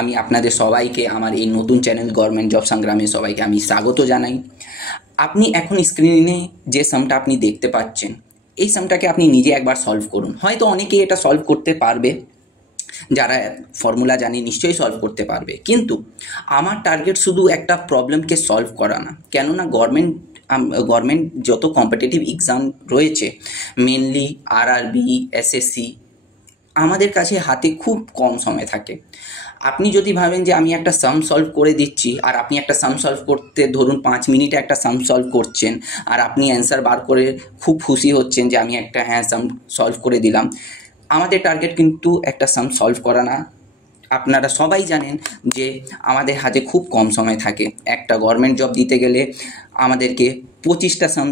আমি আপনাদের সবাইকে আমার এই নতুন চ্যানেল গভর্নমেন্ট জব সংগ্রামে সবাইকে আমি স্বাগত জানাই। আপনি এখন স্ক্রিনে যে সামটা আপনি দেখতে পাচ্ছেন, এই সামটাকে আপনি নিজে একবার সলভ করুন। হয়তো অনেকেই এটা সলভ করতে পারবে, যারা ফর্মুলা জানে নিশ্চয়ই সলভ করতে পারবে, কিন্তু আমার টার্গেট শুধু একটা প্রবলেমকে সলভ করা না। কেননা গভর্নমেন্ট যত কম্পিটিটিভ এক্সাম রয়েছে, মেনলি আরআরবি, এসএসসি, আমাদের কাছে হাতে খুব কম সময় থাকে। আপনি যদি ভাবেন যে আমি একটা সাম সলভ করে দিচ্ছি, আর আপনি একটা সাম সলভ করতে ধরুন 5 মিনিটে একটা সাম সলভ করছেন, আর আপনি অ্যান্সার বার করে খুব খুশি হচ্ছেন যে আমি একটা সাম সলভ করে দিলাম। আমাদের টার্গেট কিন্তু একটা সাম সলভ করা না। আপনারা সবাই জানেন যে আমাদের হাতে খুব কম সময় থাকে। একটা গভর্নমেন্ট জব দিতে গেলে আমাদেরকে 25টা সাম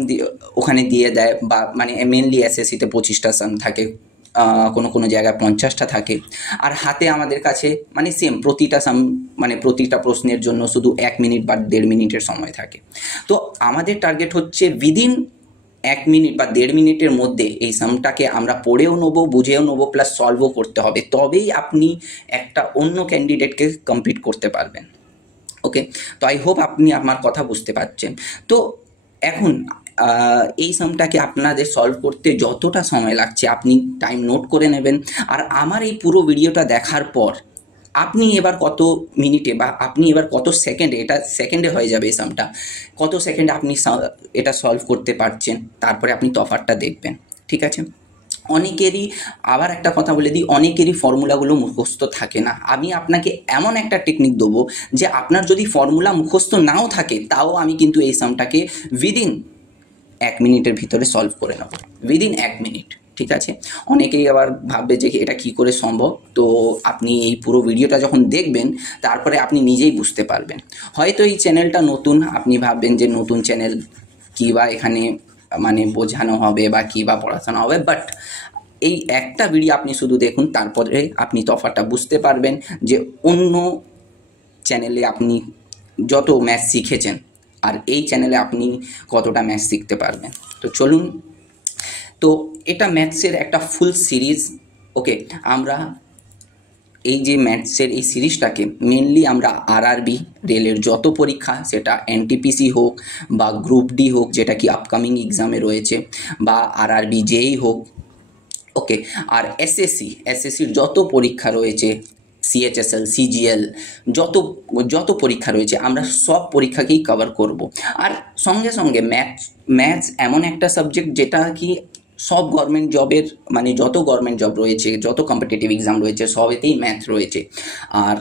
ওখানে দিয়ে দেয়, বা মানে মেনলি এসএসসিতে 25টা সাম থাকে, কোনো কোনো জায়গায় 50টা থাকে। আর হাতে আমাদের কাছে মানে সেম প্রতিটা সাম, মানে প্রতিটা প্রশ্নের জন্য শুধু 1 মিনিট বা 1.5 মিনিটের সময় থাকে। তো আমাদের টার্গেট হচ্ছে উইদিন 1 মিনিট বা 1.5 মিনিটের মধ্যে এই সামটাকে আমরা পড়েও নেবো, বুঝেও নেবো, প্লাস সলভও করতে হবে। তবেই আপনি একটা অন্য ক্যান্ডিডেটকে কম্পিট করতে পারবেন। ওকে, তো আই হোপ আপনি আমার কথা বুঝতে পারছেন। তো এখন এই সামটাকে আপনাদের সলভ করতে যতটা সময় লাগছে আপনি টাইম নোট করে নেবেন। আর আমার এই পুরো ভিডিওটা দেখার পর আপনি এবার কত মিনিটে বা আপনি এবার কত সেকেন্ডে, এটা সেকেন্ডে হয়ে যাবে এই সামটা, কত সেকেন্ডে আপনি এটা সলভ করতে পারছেন, তারপরে আপনি তফাৎটা দেখবেন। ঠিক আছে? অনেকেরই, আবার একটা কথা বলে দিই, অনেকেরই ফর্মুলাগুলো মুখস্থ থাকে না। আমি আপনাকে এমন একটা টেকনিক দেবো যে আপনার যদি ফর্মুলা মুখস্থ নাও থাকে, তাও আমি কিন্তু এই সামটাকে উইদিন 1 মিনিটের ভিতরে সলভ করে নেব, উইদিন 1 মিনিট। ঠিক আছে? অনেকেই আবার ভাববে যে এটা কি করে সম্ভব। তো আপনি এই পুরো ভিডিওটা যখন দেখবেন, তারপরে আপনি নিজেই বুঝতে পারবেন। হয়তো এই চ্যানেলটা নতুন, আপনি ভাববেন যে নতুন চ্যানেল, কী বা এখানে মানে বোঝানো হবে বা কী বা পড়াশোনা হবে, বাট এই একটা ভিডিও আপনি শুধু দেখুন, তারপরে আপনি তফাৎটা বুঝতে পারবেন যে অন্য চ্যানেলে আপনি যত ম্যাথ শিখেছেন আর এই চ্যানেলে আপনি কতটা ম্যাথ শিখতে পারবেন। তো চলুন, তো এটা ম্যাথসের একটা ফুল সিরিজ। ওকে, আমরা এই যে ম্যাথসের এই সিরিজটাকে মেনলি আমরা আরআরবি, রেলের যত পরীক্ষা, সেটা এনটিপিসি হোক বা গ্রুপ ডি হোক, যেটা কি আপকামিং এক্সামে রয়েছে, বা আরআরবি যেই হোক, ওকে, আর এসএসসির যত পরীক্ষা রয়েছে, সিএইচএসএল, সিজিএল, যত যত পরীক্ষা রয়েছে, আমরা সব পরীক্ষাকেই কভার করব। আর সঙ্গে সঙ্গে ম্যাথস এমন একটা সাবজেক্ট যেটা কি সব গভর্নমেন্ট জবের, মানে যত গভর্নমেন্ট জব রয়েছে, যত কম্পিটিটিভ এক্সাম রয়েছে, সবেতেই ম্যাথ রয়েছে। আর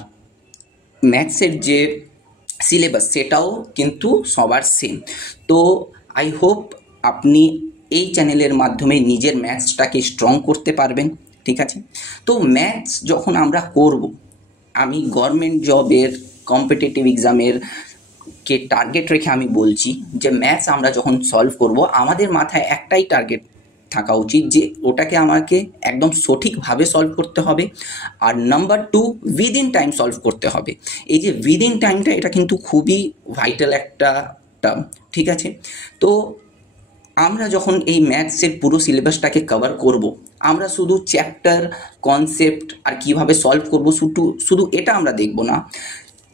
ম্যাথসের যে সিলেবাস, সেটাও কিন্তু সবার সেম। তো আই হোপ আপনি এই চ্যানেলের মাধ্যমে নিজের ম্যাথসটাকে স্ট্রং করতে পারবেন। ঠিক আছে? তো ম্যাথস যখন আমরা করব, আমি গভর্নমেন্ট জবের কম্পিটিটিভ এক্সামের কে টার্গেট রেখে আমি বলছি যে ম্যাথস আমরা যখন সলভ করব, আমাদের মাথায় একটাই টার্গেট থাকা উচিত যে ওটাকে আমাকে একদম সঠিকভাবে সলভ করতে হবে। আর নাম্বার 2, উইদিন টাইম সলভ করতে হবে। এই যে উইদিন টাইমটা, এটা কিন্তু খুবই ভাইটাল একটা টার্ম। ঠিক আছে? তো আমরা যখন এই ম্যাথসের পুরো সিলেবাসটাকে কভার করব, আমরা শুধু চ্যাপ্টার, কনসেপ্ট আর কিভাবে সলভ করব শুধু এটা আমরা দেখব না।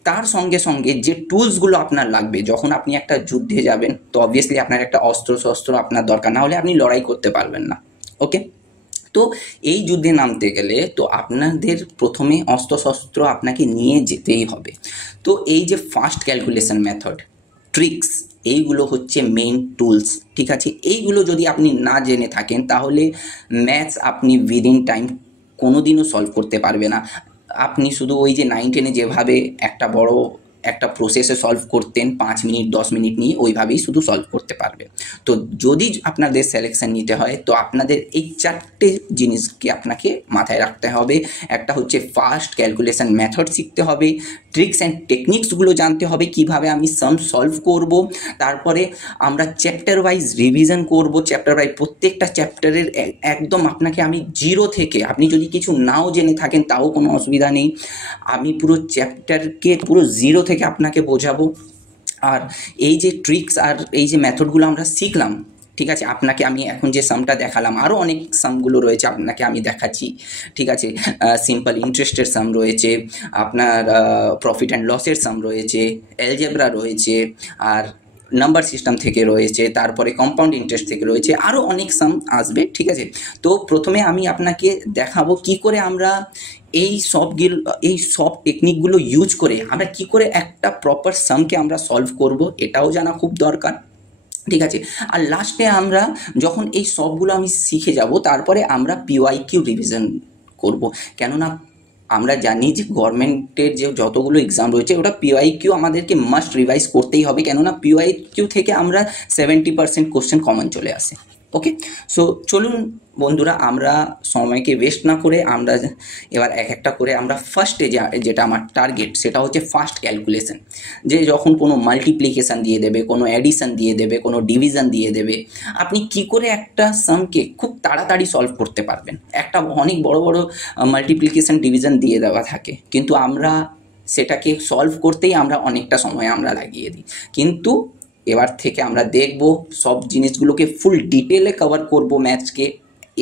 তার সঙ্গে সঙ্গে যে টুলসগুলো আপনার লাগবে, যখন আপনি একটা যুদ্ধে যাবেন, তো অবভিয়াসলি আপনার একটা অস্ত্র আপনার দরকার, না হলে আপনি লড়াই করতে পারবেন না। ওকে, তো এই যুদ্ধে নামতে গেলে তো আপনাদের প্রথমে অস্ত্রশস্ত্র আপনাকে নিয়ে যেতেই হবে। তো এই যে ফাস্ট ক্যালকুলেশন মেথড, ট্রিক্স, এইগুলো হচ্ছে মেইন টুলস। ঠিক আছে? এইগুলো যদি আপনি না জেনে থাকেন, তাহলে ম্যাথস আপনি উইদিন টাইম কোনোদিনও সলভ করতে পারবে না। আপনি শুধু ওই যে 9-10-এ যেভাবে একটা বড় একটা প্রসেসে সলভ করতেন 5 মিনিট 10 মিনিট নিয়ে, ওইভাবেই শুধু সলভ করতে পারবে। তো যদি আপনাদের সিলেকশন নিতে হয়, তো আপনাদের এই 4টে জিনিসকে আপনাকে মাথায় রাখতে হবে। একটা হচ্ছে ফাস্ট ক্যালকুলেশন মেথড শিখতে হবে, ট্রিক্স অ্যান্ড টেকনিক্সগুলো জানতে হবে, কিভাবে আমি সাম সলভ করব। তারপরে আমরা চ্যাপ্টার ওয়াইজ রিভিশন করব, চ্যাপ্টার ওয়াইজ প্রত্যেকটা চ্যাপ্টারের একদম আপনাকে আমি জিরো থেকে, আপনি যদি কিছু নাও জেনে থাকেন তাও কোনো অসুবিধা নেই, আমি পুরো চ্যাপ্টারকে পুরো জিরো থেকে আপনাকে বোঝাবো। আর এই যে ট্রিক্স আর এই যে মেথডগুলো আমরা শিখলাম, ঠিক আছে, আপনাকে আমি এখন যে সামটা দেখালাম আরও অনেক সামগুলো রয়েছে আপনাকে আমি দেখাচ্ছি। ঠিক আছে, সিম্পল ইন্টারেস্টের সাম রয়েছে, আপনার প্রফিট অ্যান্ড লসের সাম রয়েছে, অ্যালজেব্রা রয়েছে, আর নাম্বার সিস্টেম থেকে রয়েছে, তারপরে কম্পাউন্ড ইন্টারেস্ট থেকে রয়েছে, আরও অনেক সাম আসবে। ঠিক আছে, তো প্রথমে আমি আপনাকে দেখাবো কি করে আমরা এই সব টেকনিকগুলো ইউজ করে আমরা কি করে একটা প্রপার সামকে আমরা সলভ করব, এটাও জানা খুব দরকার। ঠিক আছে, আর লাস্টে আমরা যখন এই সবগুলো আমি শিখে যাব তারপরে আমরা পিওয়াইকিউ রিভিশন করব, কেননা আমরা জানি যে গভর্নমেন্টের যে যতগুলো এক্সাম রয়েছে ওটা পিওয়াইকিউ আমাদেরকে মাস্ট রিভাইজ করতেই হবে, কেননা পিওয়াইকিউ থেকে আমরা 70% কোশ্চেন কমন চলে আসে। ওকে, সো চলুন বন্ধুরা, আমরা সময়কে ওয়েস্ট না করে আমরা এবার এক একটা করে আমরা ফার্স্টে যেটা আমার টার্গেট সেটা হচ্ছে ফার্স্ট ক্যালকুলেশন। যে যখন কোনো মাল্টিপ্লিকেশান দিয়ে দেবে, কোনো অ্যাডিশন দিয়ে দেবে, কোনো ডিভিশন দিয়ে দেবে, আপনি কি করে একটা সামকে খুব তাড়াতাড়ি সলভ করতে পারবেন। একটা অনেক বড় বড় মাল্টিপ্লিকেশান ডিভিশন দিয়ে দেওয়া থাকে, কিন্তু আমরা সেটাকে সলভ করতেই আমরা অনেকটা সময় আমরা লাগিয়ে দিই। কিন্তু এবার থেকে আমরা দেখব সব জিনিসগুলোকে ফুল ডিটেলে কভার করব ম্যাথসকে।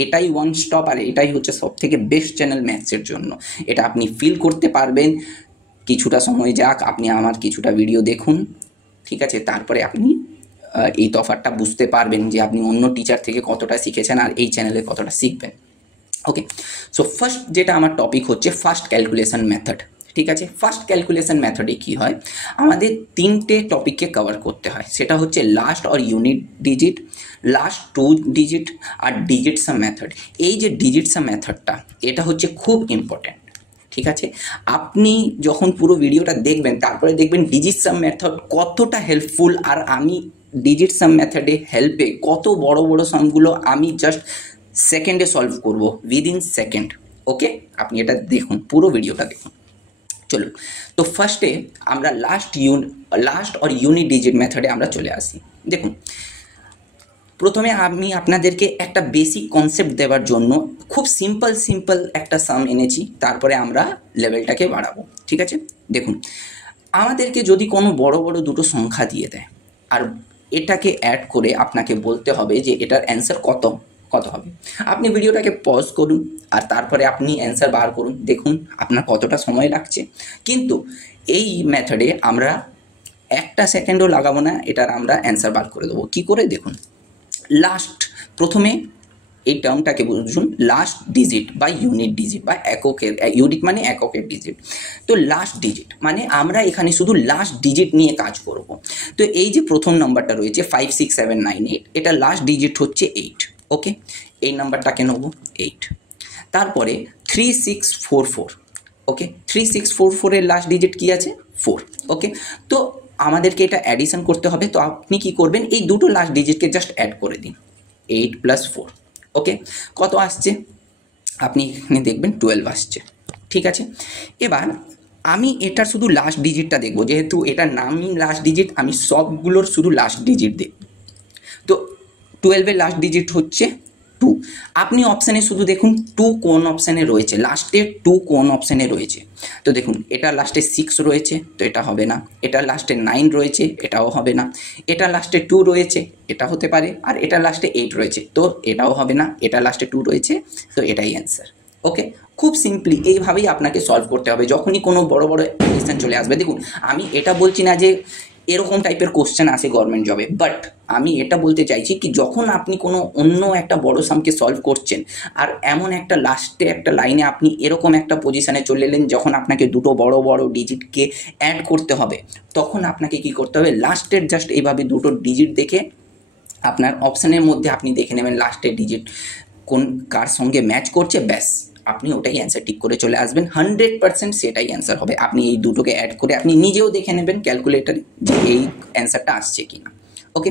এটাই ওয়ান স্টপ, আর এটাই হচ্ছে সব থেকে বেস্ট চ্যানেল ম্যাথসের জন্য। এটা আপনি ফিল করতে পারবেন। কিছুটা সময় যাক, আপনি আমার কিছুটা ভিডিও দেখুন, ঠিক আছে, তারপরে আপনি এই তফাৎটা বুঝতে পারবেন যে আপনি অন্য টিচার থেকে কতটা শিখেছেন আর এই চ্যানেলে কতটা শিখবেন। ওকে, সো ফার্স্ট যেটা আমার টপিক হচ্ছে ফার্স্ট ক্যালকুলেশন মেথড। ঠিক আছে, ফার্স্ট ক্যালকুলেশন মেথডে কী হয়, আমাদের তিনটে টপিককে কভার করতে হয়। সেটা হচ্ছে last or unit digit, last 2 digit, আর ডিজিট সাম মেথড। এই যে ডিজিট সাম মেথডটা, এটা হচ্ছে খুব ইম্পর্ট্যান্ট। ঠিক আছে, আপনি যখন পুরো ভিডিওটা দেখবেন তারপরে দেখবেন ডিজিট সাম মেথড কতটা হেল্পফুল, আর আমি ডিজিট সাম মেথডে হেল্পে কত বড় বড় সামগুলো আমি জাস্ট সেকেন্ডে সলভ করব, উইদিন সেকেন্ড। ওকে, আপনি এটা দেখুন, পুরো ভিডিওটা দেখুন। চলুন, তো ফার্স্টে আমরা লাস্ট অর ইউনিট ডিজিট মেথডে আমরা চলে আসি। দেখুন, প্রথমে আমি আপনাদেরকে একটা বেসিক কনসেপ্ট দেওয়ার জন্য খুব সিম্পল একটা সাম এনেছি, তারপরে আমরা লেভেলটাকে বাড়াবো। ঠিক আছে, দেখুন, আমাদেরকে যদি কোনো বড় বড় দুটো সংখ্যা দিয়ে দেয় আর এটাকে অ্যাড করে আপনাকে বলতে হবে যে এটার অ্যান্সার কত হবে। আপনি ভিডিওটাকে পজ করুন আর তারপরে আপনি অ্যান্সার বার করুন, দেখুন আপনার কতটা সময় লাগছে। কিন্তু এই মেথডে আমরা একটা সেকেন্ডও লাগাবো না, এটার আমরা অ্যান্সার বার করে দেবো। কী করে দেখুন, প্রথমে এই টার্মটাকে বুঝুন, লাস্ট ডিজিট বা ইউনিট ডিজিট বা এককের, ইউনিট মানে এককের ডিজিট, তো লাস্ট ডিজিট মানে আমরা এখানে শুধু লাস্ট ডিজিট নিয়ে কাজ করব। তো এই যে প্রথম নাম্বারটা রয়েছে 56798, এটা লাস্ট ডিজিট হচ্ছে 8। ওকে, এই নাম্বারটাকে নেব 8। তারপরে 3644, ওকে, 3644 এর লাস্ট ডিজিট কি আছে 4। ওকে, তো আমাদেরকে এটা অ্যাডিশন করতে হবে। তো আপনি কি করবেন, এই দুটো লাস্ট ডিজিটকে জাস্ট অ্যাড করে দিন, 8 + 4। ওকে, কত আসছে আপনি এখানে দেখবেন 12 আসছে। ঠিক আছে, এবার আমি এটার শুধু লাস্ট ডিজিটটা দেখব, যেহেতু এটার নামই লাস্ট ডিজিট, আমি সবগুলোর শুধু লাস্ট ডিজিট দেখব। তো 12 এর লাস্ট ডিজিট হচ্ছে 2। আপনি অপশানে শুধু দেখুন 2 কোন অপশানে রয়েছে, লাস্টে 2 কোন অপশানে রয়েছে। তো দেখুন, এটা লাস্টে 6 রয়েছে, তো এটা হবে না। এটা লাস্টে 9 রয়েছে, এটাও হবে না। এটা লাস্টে 2 রয়েছে, এটা হতে পারে। আর এটা লাস্টে 8 রয়েছে, তো এটাও হবে না। এটা লাস্টে 2 রয়েছে, তো এটাই অ্যান্সার। ওকে, খুব সিম্পলি এইভাবেই আপনাকে সলভ করতে হবে যখনই কোনো বড় বড় কোয়েশ্চেন চলে আসবে। দেখুন, আমি এটা বলছি না যে এরকম টাইপের কোশ্চেন আসে গভর্নমেন্ট জবে, বাট আমি এটা বলতে চাইছি কি যখন আপনি কোনো অন্য একটা বড় সামকে সলভ করছেন আর এমন একটা লাস্টে একটা লাইনে আপনি এরকম একটা পজিশানে চলে এলেন যখন আপনাকে দুটো বড় বড় ডিজিটকে অ্যাড করতে হবে, তখন আপনাকে কি করতে হবে, লাস্টের জাস্ট এইভাবে দুটো ডিজিট দেখে আপনার অপশানের মধ্যে আপনি দেখে নেবেন লাস্টের ডিজিট কার সঙ্গে ম্যাচ করছে, ব্যাস আপনি ওটাই অ্যান্সার ঠিক করে চলে আসবেন। 100% সেটাই অ্যান্সার হবে। আপনি এই দুটোকে অ্যাড করে আপনি নিজেও দেখে নেবেন ক্যালকুলেটারে যে এই অ্যান্সারটা আসছে কি না। ওকে,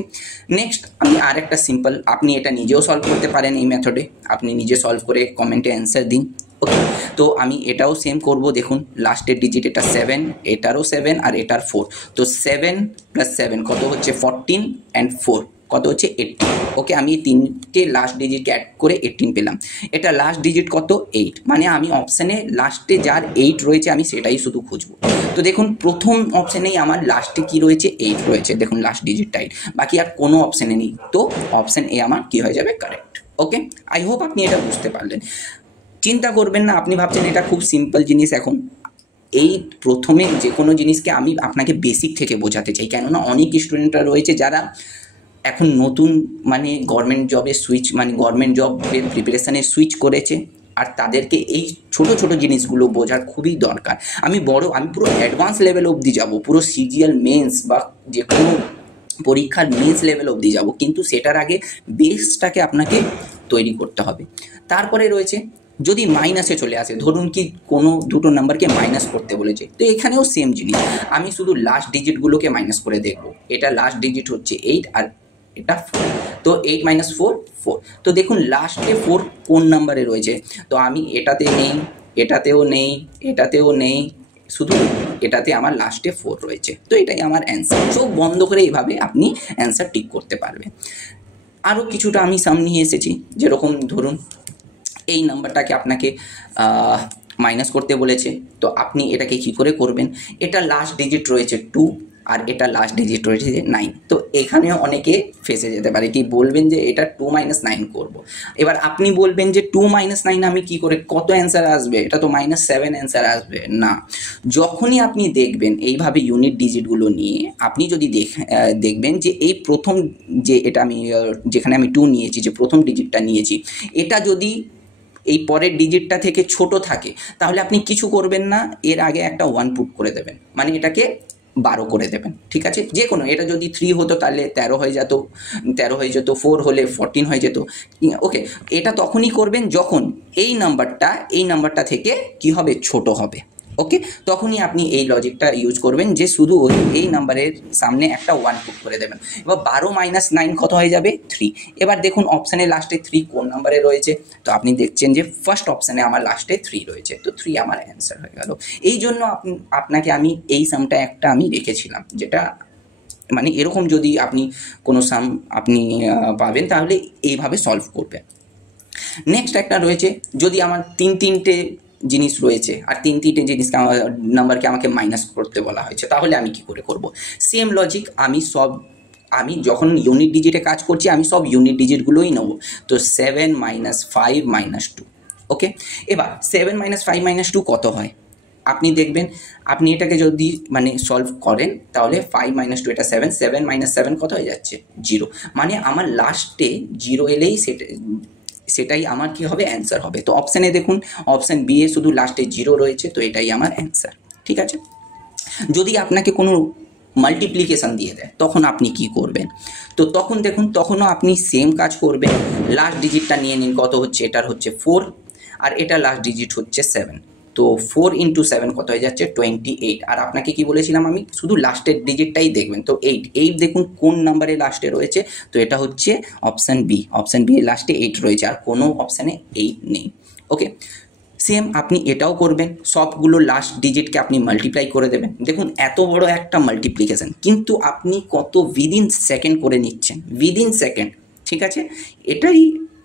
নেক্সট আমি আর একটা সিম্পল, আপনি এটা নিজেও সলভ করতে পারেন এই মেথডে, আপনি নিজে সলভ করে কমেন্টে অ্যান্সার দিন। ওকে, তো আমি এটাও সেম করব। দেখুন, লাস্টের ডিজিট এটা 7, এটারও 7 আর এটার 4। তো 7 + 7 কত হচ্ছে 14 and 4, কত হচ্ছে 18। ওকে, আমি এই তিনটে লাস্ট ডিজিটকে অ্যাড করে 18 পেলাম। এটা লাস্ট ডিজিট কত 8, মানে আমি অপশানে লাস্টে যার 8 রয়েছে আমি সেটাই শুধু খুঁজবো। তো দেখুন প্রথম অপশানেই আমার লাস্টে কি রয়েছে 8 রয়েছে, দেখুন লাস্ট ডিজিটটা 8, বাকি আর কোনো অপশানে নেই। তো অপশান এ আমার কি হয়ে যাবে কারেক্ট। ওকে, আই হোপ আপনি এটা বুঝতে পারলেন। চিন্তা করবেন না, আপনি ভাবছেন এটা খুব সিম্পল জিনিস। এখন এই প্রথমে যে কোনো জিনিসকে আমি আপনাকে বেসিক থেকে বোঝাতে চাই, কেননা অনেক স্টুডেন্টরা রয়েছে যারা এখন নতুন মানে গভর্নমেন্ট জবে সুইচ, মানে গভর্নমেন্ট জবের প্রিপারেশানে সুইচ করেছে, আর তাদেরকে এই ছোট ছোট জিনিসগুলো বোঝার খুবই দরকার। আমি পুরো অ্যাডভান্স লেভেল অবধি যাব, পুরো সিজিএল মেন্স বা যে কোনো পরীক্ষার মেন্স লেভেল অবধি যাব, কিন্তু সেটার আগে বেসটাকে আপনাকে তৈরি করতে হবে। তারপরে রয়েছে যদি মাইনাসে চলে আসে, ধরুন কি কোনো দুটো নাম্বারকে মাইনাস করতে বলেছে, তো এখানেও সেম জিনিস, আমি শুধু লাস্ট ডিজিটগুলোকে মাইনাস করে দেখব। এটা লাস্ট ডিজিট হচ্ছে 8 আর এটা 4, তো 8 - 4 4। তো দেখুন লাস্টে 4 কোন নাম্বারে রয়েছে, তো আমি এটাতে নেই, এটাতেও নেই, এটাতেও নেই, শুধু এটাতে আমার লাস্টে 4 রয়েছে, তো এটাই আমার অ্যান্সার। চোখ বন্ধ করে এইভাবে আপনি অ্যান্সার টিক করতে পারবেন। আরও কিছুটা আমি সামনে নিয়ে এসেছি, যেরকম ধরুন এই নাম্বারটাকে আপনাকে মাইনাস করতে বলেছে, তো আপনি এটাকে কী করে করবেন, এটা লাস্ট ডিজিট রয়েছে 2 আর এটা লাস্ট ডিজিট রয়েছে 9, তো এখানেও অনেকে ফেসে যেতে পারে, কি বলবেন যে এটা 2 - 9 করব। এবার আপনি বলবেন যে 2 - 9 আমি কি করে, কত অ্যান্সার আসবে, এটা তো -7 অ্যান্সার আসবে না। যখনই আপনি দেখবেন এইভাবে ইউনিট ডিজিটগুলো নিয়ে, আপনি যদি দেখবেন যে এই প্রথম যে এটা আমি যেখানে আমি 2 নিয়েছি, যে প্রথম ডিজিটটা নিয়েছি, এটা যদি এই পরের ডিজিটটা থেকে ছোট থাকে, তাহলে আপনি কিছু করবেন না, এর আগে একটা 1 পুট করে দেবেন, মানে এটাকে 12 করে দেবেন। ঠিক আছে, যে কোনো, এটা যদি 3 হতো তাহলে 13 হয়ে যেত, 13 হয়ে যেত, 4 হলে 14 হয়ে যেত। ওকে, এটা তখনই করবেন যখন এই নাম্বারটা থেকে কি হবে, ছোট হবে। ওকে, তখনই আপনি এই লজিকটা ইউজ করবেন, যে শুধু এই নাম্বারের সামনে একটা 1 পুট করে দেবেন। এবার 12 - 9 কত হয়ে যাবে 3। এবার দেখুন অপশানে লাস্টে 3 কোন নাম্বারে রয়েছে, তো আপনি দেখছেন যে ফার্স্ট অপশানে আমার লাস্টে 3 রয়েছে, তো 3 আমার অ্যান্সার হয়ে গেল। এই জন্য আপনাকে আমি এই সামটা একটা আমি রেখেছিলাম, যেটা মানে এরকম যদি আপনি কোনো সাম আপনি পাবেন তাহলে এইভাবে সলভ করবেন। নেক্সট একটা রয়েছে, যদি আমার তিনটে জিনিস রয়েছে আর তিনটে জিনিস নাম্বারকে আমাকে মাইনাস করতে বলা হয়েছে, তাহলে আমি কি করে করব। সেম লজিক, আমি যখন ইউনিট ডিজিটে কাজ করছি আমি সব ইউনিট ডিজিটগুলোই নেব। তো 7 - 5 - 2। ওকে, এবার 7 - 5 - 2 কত হয়, আপনি দেখবেন, আপনি এটাকে যদি মানে সলভ করেন তাহলে 5 - 2 এটা 7, 7 - 7 কত হয়ে যাচ্ছে 0, মানে আমার লাস্টে 0 এলেই সেটাই আমার কি হবে, অ্যান্সার হবে। তো অপশানে দেখুন, অপশান বি এ শুধু লাস্টে 0 রয়েছে, তো এটাই আমার অ্যান্সার। ঠিক আছে, যদি আপনাকে কোনো মাল্টিপ্লিকেশান দিয়ে দেয় তখন আপনি কি করবেন, তো তখন দেখুন, তখনও আপনি সেম কাজ করবেন। লাস্ট ডিজিটটা নিয়ে নিন, কত হচ্ছে, এটার হচ্ছে 4 আর এটা লাস্ট ডিজিট হচ্ছে 7, তো 4 × 7 কত হয়ে যাচ্ছে 28। আর আপনাকে কি বলেছিলাম আমি, শুধু লাস্টের ডিজিটটাই দেখবেন, তো 8 দেখুন কোন নাম্বারে লাস্টে রয়েছে, তো এটা হচ্ছে অপশান বি লাস্টে 8 রয়েছে, আর কোনো অপশানে 8 নেই। ওকে, সেম আপনি এটাও করবেন, সবগুলো লাস্ট ডিজিটকে আপনি মাল্টিপ্লাই করে দেবেন। দেখুন এত বড় একটা মাল্টিপ্লিকেশান, কিন্তু আপনি কত উইদিন সেকেন্ড করে নিচ্ছেন, উইদিন সেকেন্ড। ঠিক আছে, এটাই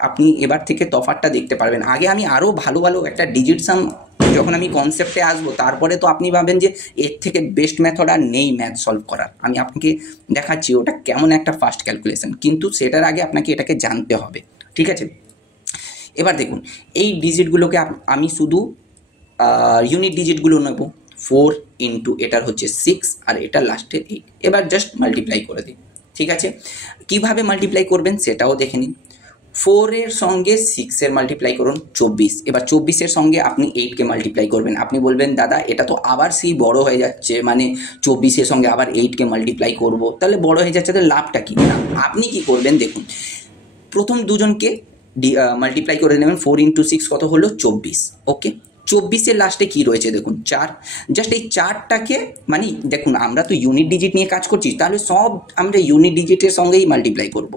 আপনি এবার থেকে তফাৎটা দেখতে পারবেন। আগে আমি আরও ভালো একটা ডিজিট সাম যখন আমি কনসেপ্টে আসবো, তারপরে তো আপনি ভাবেন যে এর থেকে বেস্ট মেথড আর নেই ম্যাথ সলভ করার। আমি আপনাকে দেখাচ্ছি ওটা কেমন একটা ফাস্ট ক্যালকুলেশন, কিন্তু সেটার আগে আপনাকে এটাকে জানতে হবে। ঠিক আছে, এবার দেখুন এই ডিজিটগুলোকে আমি শুধু ইউনিট ডিজিটগুলো নেব, 4 × এটার হচ্ছে 6 আর এটা লাস্টের 8, এবার জাস্ট মাল্টিপ্লাই করে দিই। ঠিক আছে, কিভাবে মাল্টিপ্লাই করবেন সেটাও দেখে নিন। 4 এর সঙ্গে 6 এর মাল্টিপ্লাই করুন 24, এবার 24 এর সঙ্গে আপনি 8কে মাল্টিপ্লাই করবেন। আপনি বলবেন দাদা এটা তো আবার সেই বড় হয়ে যাচ্ছে, মানে 24 এর সঙ্গে আবার 8কে মাল্টিপ্লাই করব, তাহলে বড় হয়ে যাচ্ছে, তাহলে লাভটা কি না। আপনি কি করবেন দেখুন, প্রথম দুজনকে মাল্টিপ্লাই করে নেবেন, 4 × 6 কত হলো 24। ওকে, 24-এর লাস্টে কি রয়েছে দেখুন 4, জাস্ট এই 4টাকে মানে দেখুন আমরা তো ইউনিট ডিজিট নিয়ে কাজ করছি, তাহলে সব আমরা ইউনিট ডিজিটের সঙ্গেই মাল্টিপ্লাই করব।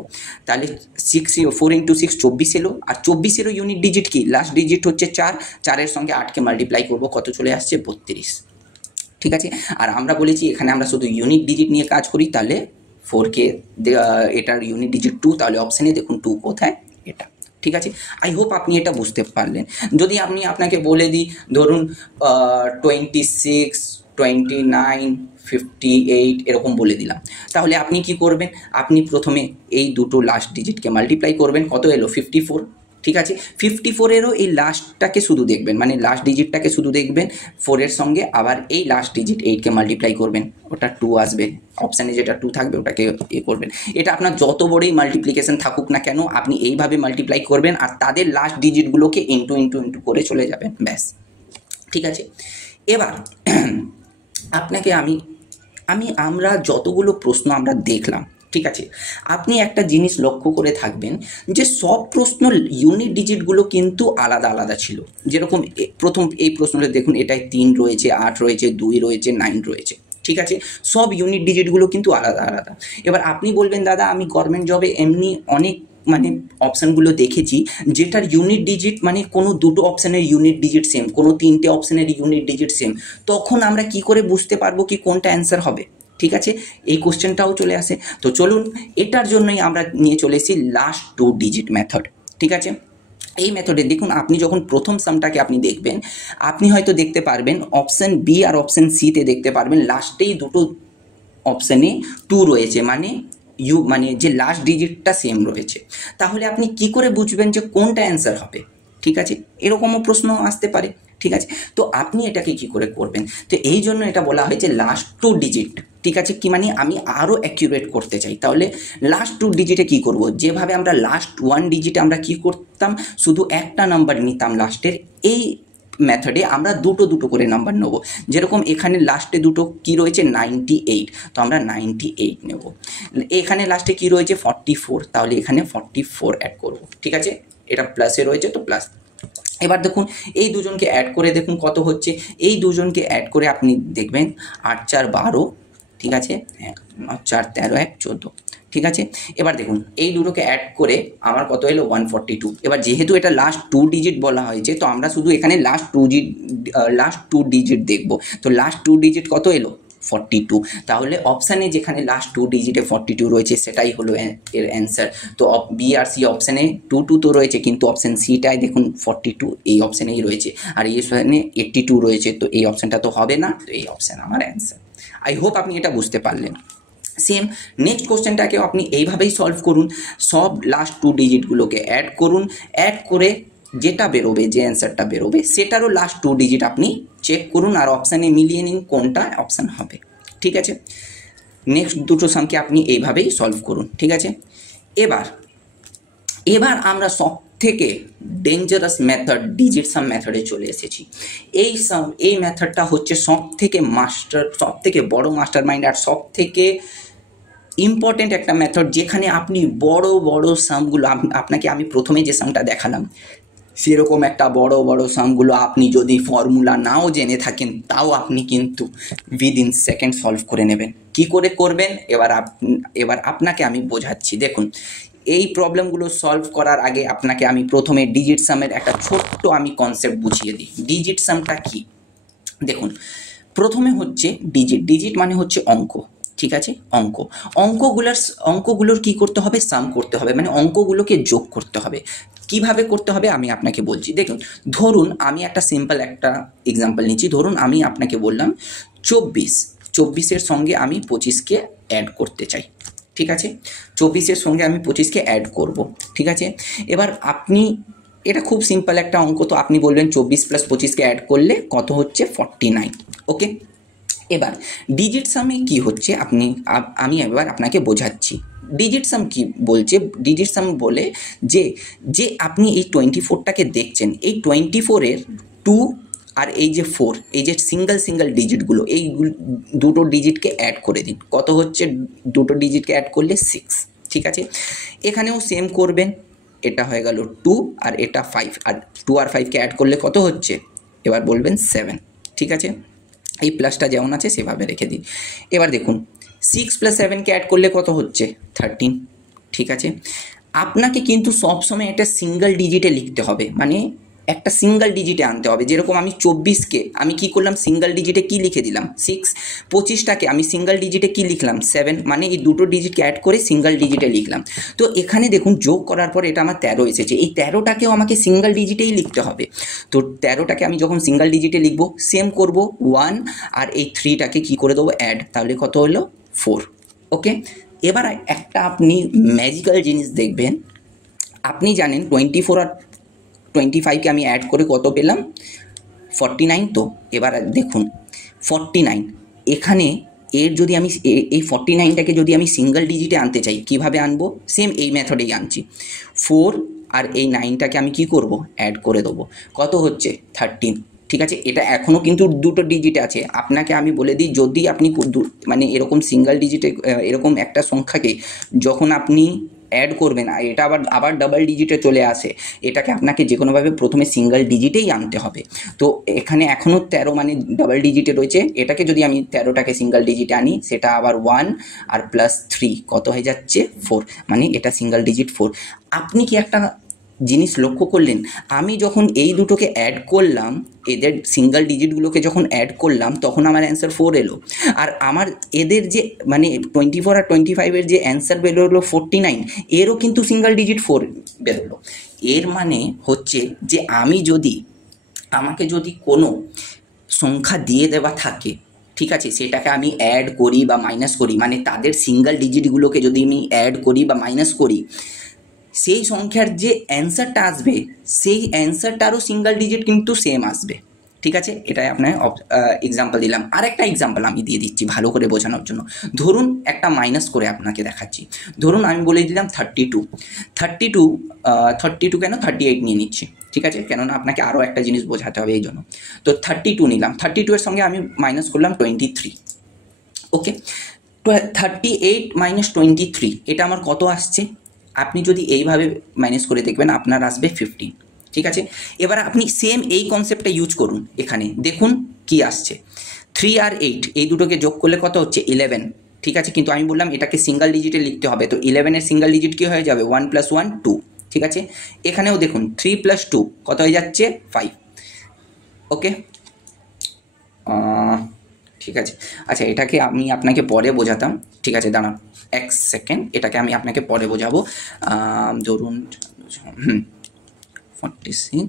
তাহলে 4 × 6 24 এলো, আর 24-এরও ইউনিট ডিজিট কি, লাস্ট ডিজিট হচ্ছে 4, 4-এর সঙ্গে 8কে মাল্টিপ্লাই করব, কত চলে আসছে 32। ঠিক আছে, আর আমরা বলেছি এখানে আমরা শুধু ইউনিট ডিজিট নিয়ে কাজ করি, তাহলে 4কে এটার ইউনিট ডিজিট 2, তাহলে অপশানে দেখুন 2 কোথায়, এটা। ঠিক আছে, আই হোপ আপনি এটা বুঝতে পারলেন। যদি আমি আপনাকে বলে দিই ধরুন 26, 29, 58 এরকম বলে দিলাম, তাহলে আপনি কি করবেন, আপনি প্রথমে এই দুটো লাস্ট ডিজিটকে মাল্টিপ্লাই করবেন, কত এলো 54। ঠিক আছে, 54-এরও এই লাস্টটাকে শুধু দেখবেন, মানে লাস্ট ডিজিটটাকে শুধু দেখবেন 4-এর সঙ্গে, আবার এই লাস্ট ডিজিট 8কে মাল্টিপ্লাই করবেন, ওটা 2 আসবে, অপশানে যেটা 2 থাকবে ওটাকে করবেন। এটা আপনার যত বড়ই মাল্টিপ্লিকেশন থাকুক না কেন, আপনি এইভাবে মাল্টিপ্লাই করবেন আর তাদের লাস্ট ডিজিটগুলোকে ইন্টু ইন্টু ইন্টু করে চলে যাবেন, ব্যাস। ঠিক আছে, এবার আপনাকে আমরা যতগুলো প্রশ্ন আমরা দেখলাম, ঠিক আছে, আপনি একটা জিনিস লক্ষ্য করে থাকবেন যে সব প্রশ্ন ইউনিট ডিজিটগুলো কিন্তু আলাদা আলাদা ছিল। যেরকম প্রথম এই প্রশ্নটা দেখুন, এটায় 3 রয়েছে, 8 রয়েছে, 2 রয়েছে, 9 রয়েছে। ঠিক আছে, সব ইউনিট ডিজিটগুলো কিন্তু আলাদা আলাদা। এবার আপনি বলবেন দাদা আমি গভর্নমেন্ট জবে এমনি অনেক মানে অপশানগুলো দেখেছি যেটার ইউনিট ডিজিট মানে কোনো দুটো অপশানের ইউনিট ডিজিট সেম, কোনো 3টে অপশানের ইউনিট ডিজিট সেম, তখন আমরা কি করে বুঝতে পারবো কি কোনটা অ্যান্সার হবে? ঠিক আছে, এই কোশ্চেনটাও চলে আসে। তো চলুন, এটার জন্যই আমরা নিয়ে চলে এসেছি লাস্ট 2 ডিজিট মেথড। ঠিক আছে, এই মেথডে দেখুন, আপনি যখন প্রথম সামটাকে আপনি দেখবেন, আপনি হয়তো দেখতে পারবেন অপশান বি আর অপশান সিতে দেখতে পারবেন লাস্টেই দুটো অপশানে 2 রয়েছে, মানে যে লাস্ট ডিজিটটা সেম রয়েছে। তাহলে আপনি কি করে বুঝবেন যে কোনটা অ্যান্সার হবে? ঠিক আছে, এরকমও প্রশ্ন আসতে পারে। ঠিক আছে, তো আপনি এটাকে কি করে করবেন? তো এই জন্য এটা বলা হয়েছে লাস্ট 2 ডিজিট। ঠিক আছে, কি মানে আমি আরও অ্যাকিউরেট করতে চাই, তাহলে লাস্ট 2 ডিজিটে কি করব, যেভাবে আমরা লাস্ট 1 ডিজিটে আমরা কি করতাম, শুধু একটা নাম্বার নিতাম লাস্টের, এই মেথডে আমরা দুটো দুটো করে নাম্বার নেব। যেরকম এখানে লাস্টে দুটো কি রয়েছে 98, তো আমরা 98 নেব। এখানে লাস্টে কি রয়েছে 44, তাহলে এখানে 44 অ্যাড করব। ঠিক আছে, এটা প্লাসে রয়েছে তো প্লাস। এবার দেখুন এই দুজনকে অ্যাড করে দেখুন কত হচ্ছে, এই দুজনকে অ্যাড করে আপনি দেখবেন 8 4 12, ঠিক আছে, 4 13 1 14। ঠিক আছে, এবার দেখুন এই দুটোকে অ্যাড করে আমার কত এলো 142। এবার যেহেতু এটা লাস্ট 2 ডিজিট বলা হয়েছে, তো আমরা শুধু এখানে লাস্ট 2 ডিজিট দেখব। তো লাস্ট 2 ডিজিট কত এলো 42, তাহলে অপশানে যেখানে লাস্ট 2 ডিজিটে 42 রয়েছে সেটাই হলো এর অ্যান্সার। তো বি আর সি অপশানে 2 তো রয়েছে, কিন্তু অপশান সিটাই দেখুন 42 এই অপশানেই রয়েছে, আর এই অপশানে 82 রয়েছে, তো এই অপশানটা তো হবে না, তো এই অপশান আমার অ্যান্সার। আই হোপ আপনি এটা বুঝতে পারলেন। সেম নেক্সট কোশ্চেনটাকেও আপনি এইভাবেই সলভ করুন, সব লাস্ট 2 ডিজিটগুলোকে অ্যাড করুন, অ্যাড করে যেটা বেরোবে, যে অ্যান্সারটা বেরোবে সেটারও লাস্ট 2 ডিজিট আপনি চেক করুন আর অপশানে মিলিয়ে নিন কোনটা অপশান হবে। ঠিক আছে, নেক্সট দুটো সামকে আপনি এইভাবেই সলভ করুন। ঠিক আছে, এবার আমরা সব থেকে ডেঞ্জারাস মেথড ডিজিট সাম মেথডে চলে এসেছি। এই মেথডটা হচ্ছে সব থেকে বড় মাস্টার মাইন্ড আর সব থেকে ইম্পর্টেন্ট একটা মেথড, যেখানে আপনি বড় বড় সামগুলো, আপনাকে আমি প্রথমে যে সামটা দেখালাম সেরকম একটা বড় বড় সামগুলো আপনি যদি ফর্মুলা নাও জেনে থাকেন, তাও আপনি কিন্তু উইদিন সেকেন্ড সলভ করে নেবেন। কি করে করবেন এবার আপনাকে আমি বোঝাচ্ছি। দেখুন, এই প্রবলেমগুলো সলভ করার আগে আপনাকে আমি প্রথমে ডিজিট সামের একটা ছোট্ট আমি কনসেপ্ট বুঝিয়ে দিই। ডিজিট সামটা কি দেখুন, প্রথমে হচ্ছে ডিজিট মানে হচ্ছে অঙ্ক। ঠিক আছে, অঙ্কগুলোর কি করতে হবে, সাম করতে হবে, মানে অঙ্কগুলোকে যোগ করতে হবে। কিভাবে করতে হবে আমি আপনাকে বলছি। দেখুন, ধরুন আমি একটা সিম্পল একটা এক্সাম্পল নিচ্ছি। ধরুন আমি আপনাকে বললাম 24-এর সঙ্গে আমি 25কে অ্যাড করতে চাই। ঠিক আছে, 24-এর সঙ্গে আমি 25কে অ্যাড করব। ঠিক আছে, এবার আপনি, এটা খুব সিম্পল একটা অঙ্ক, তো আপনি বলবেন 24 + 25কে অ্যাড করলে কত হচ্ছে 49। ওকে, এবার ডিজিট সামে কি হচ্ছে আমি এবার আপনাকে বোঝাচ্ছি। ডিজিট সাম কি বলছে, ডিজিট সাম বলে যে আপনি এই 24টাকে দেখছেন, এই 24-এর 2 আর এই যে 4, এই যে সিঙ্গেল ডিজিটগুলো, এই দুটো ডিজিটকে অ্যাড করে দিন, কত হচ্ছে দুটো ডিজিটকে অ্যাড করলে 6। ঠিক আছে, এখানেও সেম করবেন, এটা হয়ে গেল 2 আর এটা 5, আর 2 আর 5কে অ্যাড করলে কত হচ্ছে, এবার বলবেন 7। ঠিক আছে, এই প্লাসটা যেমন আছে সেভাবে রেখে দিন। এবার দেখুন 6 + 7কে অ্যাড করলে কত হচ্ছে 13। ঠিক আছে, আপনাকে কিন্তু সবসময় এটা সিঙ্গেল ডিজিটে লিখতে হবে, মানে একটা সিঙ্গেল ডিজিটে আনতে হবে। যেরকম আমি 24কে আমি কি করলাম, সিঙ্গেল ডিজিটে কি লিখে দিলাম 6, 25টাকে আমি সিঙ্গেল ডিজিটে কি লিখলাম 7, মানে এই দুটো ডিজিটকে অ্যাড করে সিঙ্গেল ডিজিটে লিখলাম। তো এখানে দেখুন যোগ করার পর এটা আমার 13 এসেছে, এই 13টাকেও আমাকে সিঙ্গেল ডিজিটেই লিখতে হবে। তো 13টাকে আমি যখন সিঙ্গেল ডিজিটে লিখবো সেম করব 1 আর এই 3টাকে কি করে দেবো অ্যাড, তাহলে কত হলো 4। ওকে, এবার একটা আপনি ম্যাজিক্যাল জিনিস দেখবেন। আপনি জানেন 24 আর 25কে আমি অ্যাড করে কত পেলাম 49। তো এবার দেখুন 49, এখানে এর যদি আমি এই 49টাকে যদি আমি সিঙ্গেল ডিজিটে আনতে চাই কিভাবে আনবো, সেম এই মেথডেই আনছি। 4 আর এই 9টাকে আমি কি করব, অ্যাড করে দেবো, কত হচ্ছে 13। ঠিক আছে, এটা এখনও কিন্তু দুটো ডিজিটে আছে। আপনাকে আমি বলে দিই, যদি আপনি মানে এরকম সিঙ্গেল ডিজিটে এরকম একটা সংখ্যাকে যখন আপনি অ্যাড করবেন আর এটা আবার ডাবল ডিজিটে চলে আসে, এটাকে আপনাকে যে কোনোভাবে প্রথমে সিঙ্গেল ডিজিটেই আনতে হবে। তো এখানে এখনও 13 মানে ডাবল ডিজিটে রয়েছে, এটাকে যদি আমি 13টাকে সিঙ্গেল ডিজিটে আনি সেটা আবার 1 আর +3 কত হয়ে যাচ্ছে 4, মানে এটা সিঙ্গেল ডিজিট 4। আপনি কি একটা জিনিস লক্ষ্য করলেন, আমি যখন এই দুটোকে অ্যাড করলাম, এদের সিঙ্গেল ডিজিটগুলোকে যখন অ্যাড করলাম তখন আমার অ্যান্সার 4 এলো। আর আমার এদের যে মানে 24 আর 25-এর যে অ্যান্সার বেরোলো 49, এরও কিন্তু সিঙ্গেল ডিজিট 4 বেরোলো। এর মানে হচ্ছে যে আমাকে যদি কোনো সংখ্যা দিয়ে দেওয়া থাকে, ঠিক আছে, সেটাকে আমি অ্যাড করি বা মাইনাস করি, মানে তাদের সিঙ্গেল ডিজিটগুলোকে যদি আমি অ্যাড করি বা মাইনাস করি, সেই সংখ্যার যে অ্যান্সারটা আসবে সেই অ্যান্সারটারও সিঙ্গেল ডিজিট কিন্তু সেম আসবে। ঠিক আছে, এটাই আপনার এক্সাম্পল দিলাম। আর একটা এক্সাম্পল আমি দিয়ে দিচ্ছি ভালো করে বোঝানোর জন্য। ধরুন একটা মাইনাস করে আপনাকে দেখাচ্ছি। ধরুন আমি বলে দিলাম 32 কেন 38 নিয়ে নিচ্ছি, ঠিক আছে, কেননা আপনাকে আরও একটা জিনিস বোঝাতে হবে এই জন্য। তো 32 নিলাম, 32-এর সঙ্গে আমি মাইনাস করলাম 23। ওকে, 38 - 23 এটা আমার কত আসছে, আপনি যদি এইভাবে মাইনাস করে দেখবেন আপনার আসবে 15। ঠিক আছে, এবার আপনি সেম এই কনসেপ্টটা ইউজ করুন, এখানে দেখুন কি আসছে। 3 আর 8 এই দুটোকে যোগ করলে কত হচ্ছে 11। ঠিক আছে, কিন্তু আমি বললাম এটাকে সিঙ্গেল ডিজিটে লিখতে হবে, তো 11-এর সিঙ্গেল ডিজিট কী হয়ে যাবে 1 + 1 2। ঠিক আছে, এখানেও দেখুন 3 + 2 কত হয়ে যাচ্ছে 5। ওকে, ঠিক আছে, আচ্ছা এটাকে আমি আপনাকে পরে বোঝাতাম। ঠিক আছে, দাঁড়ান 1 সেকেন্ড, এটাকে আমি আপনাকে পরে বোঝাবো। ধরুন 46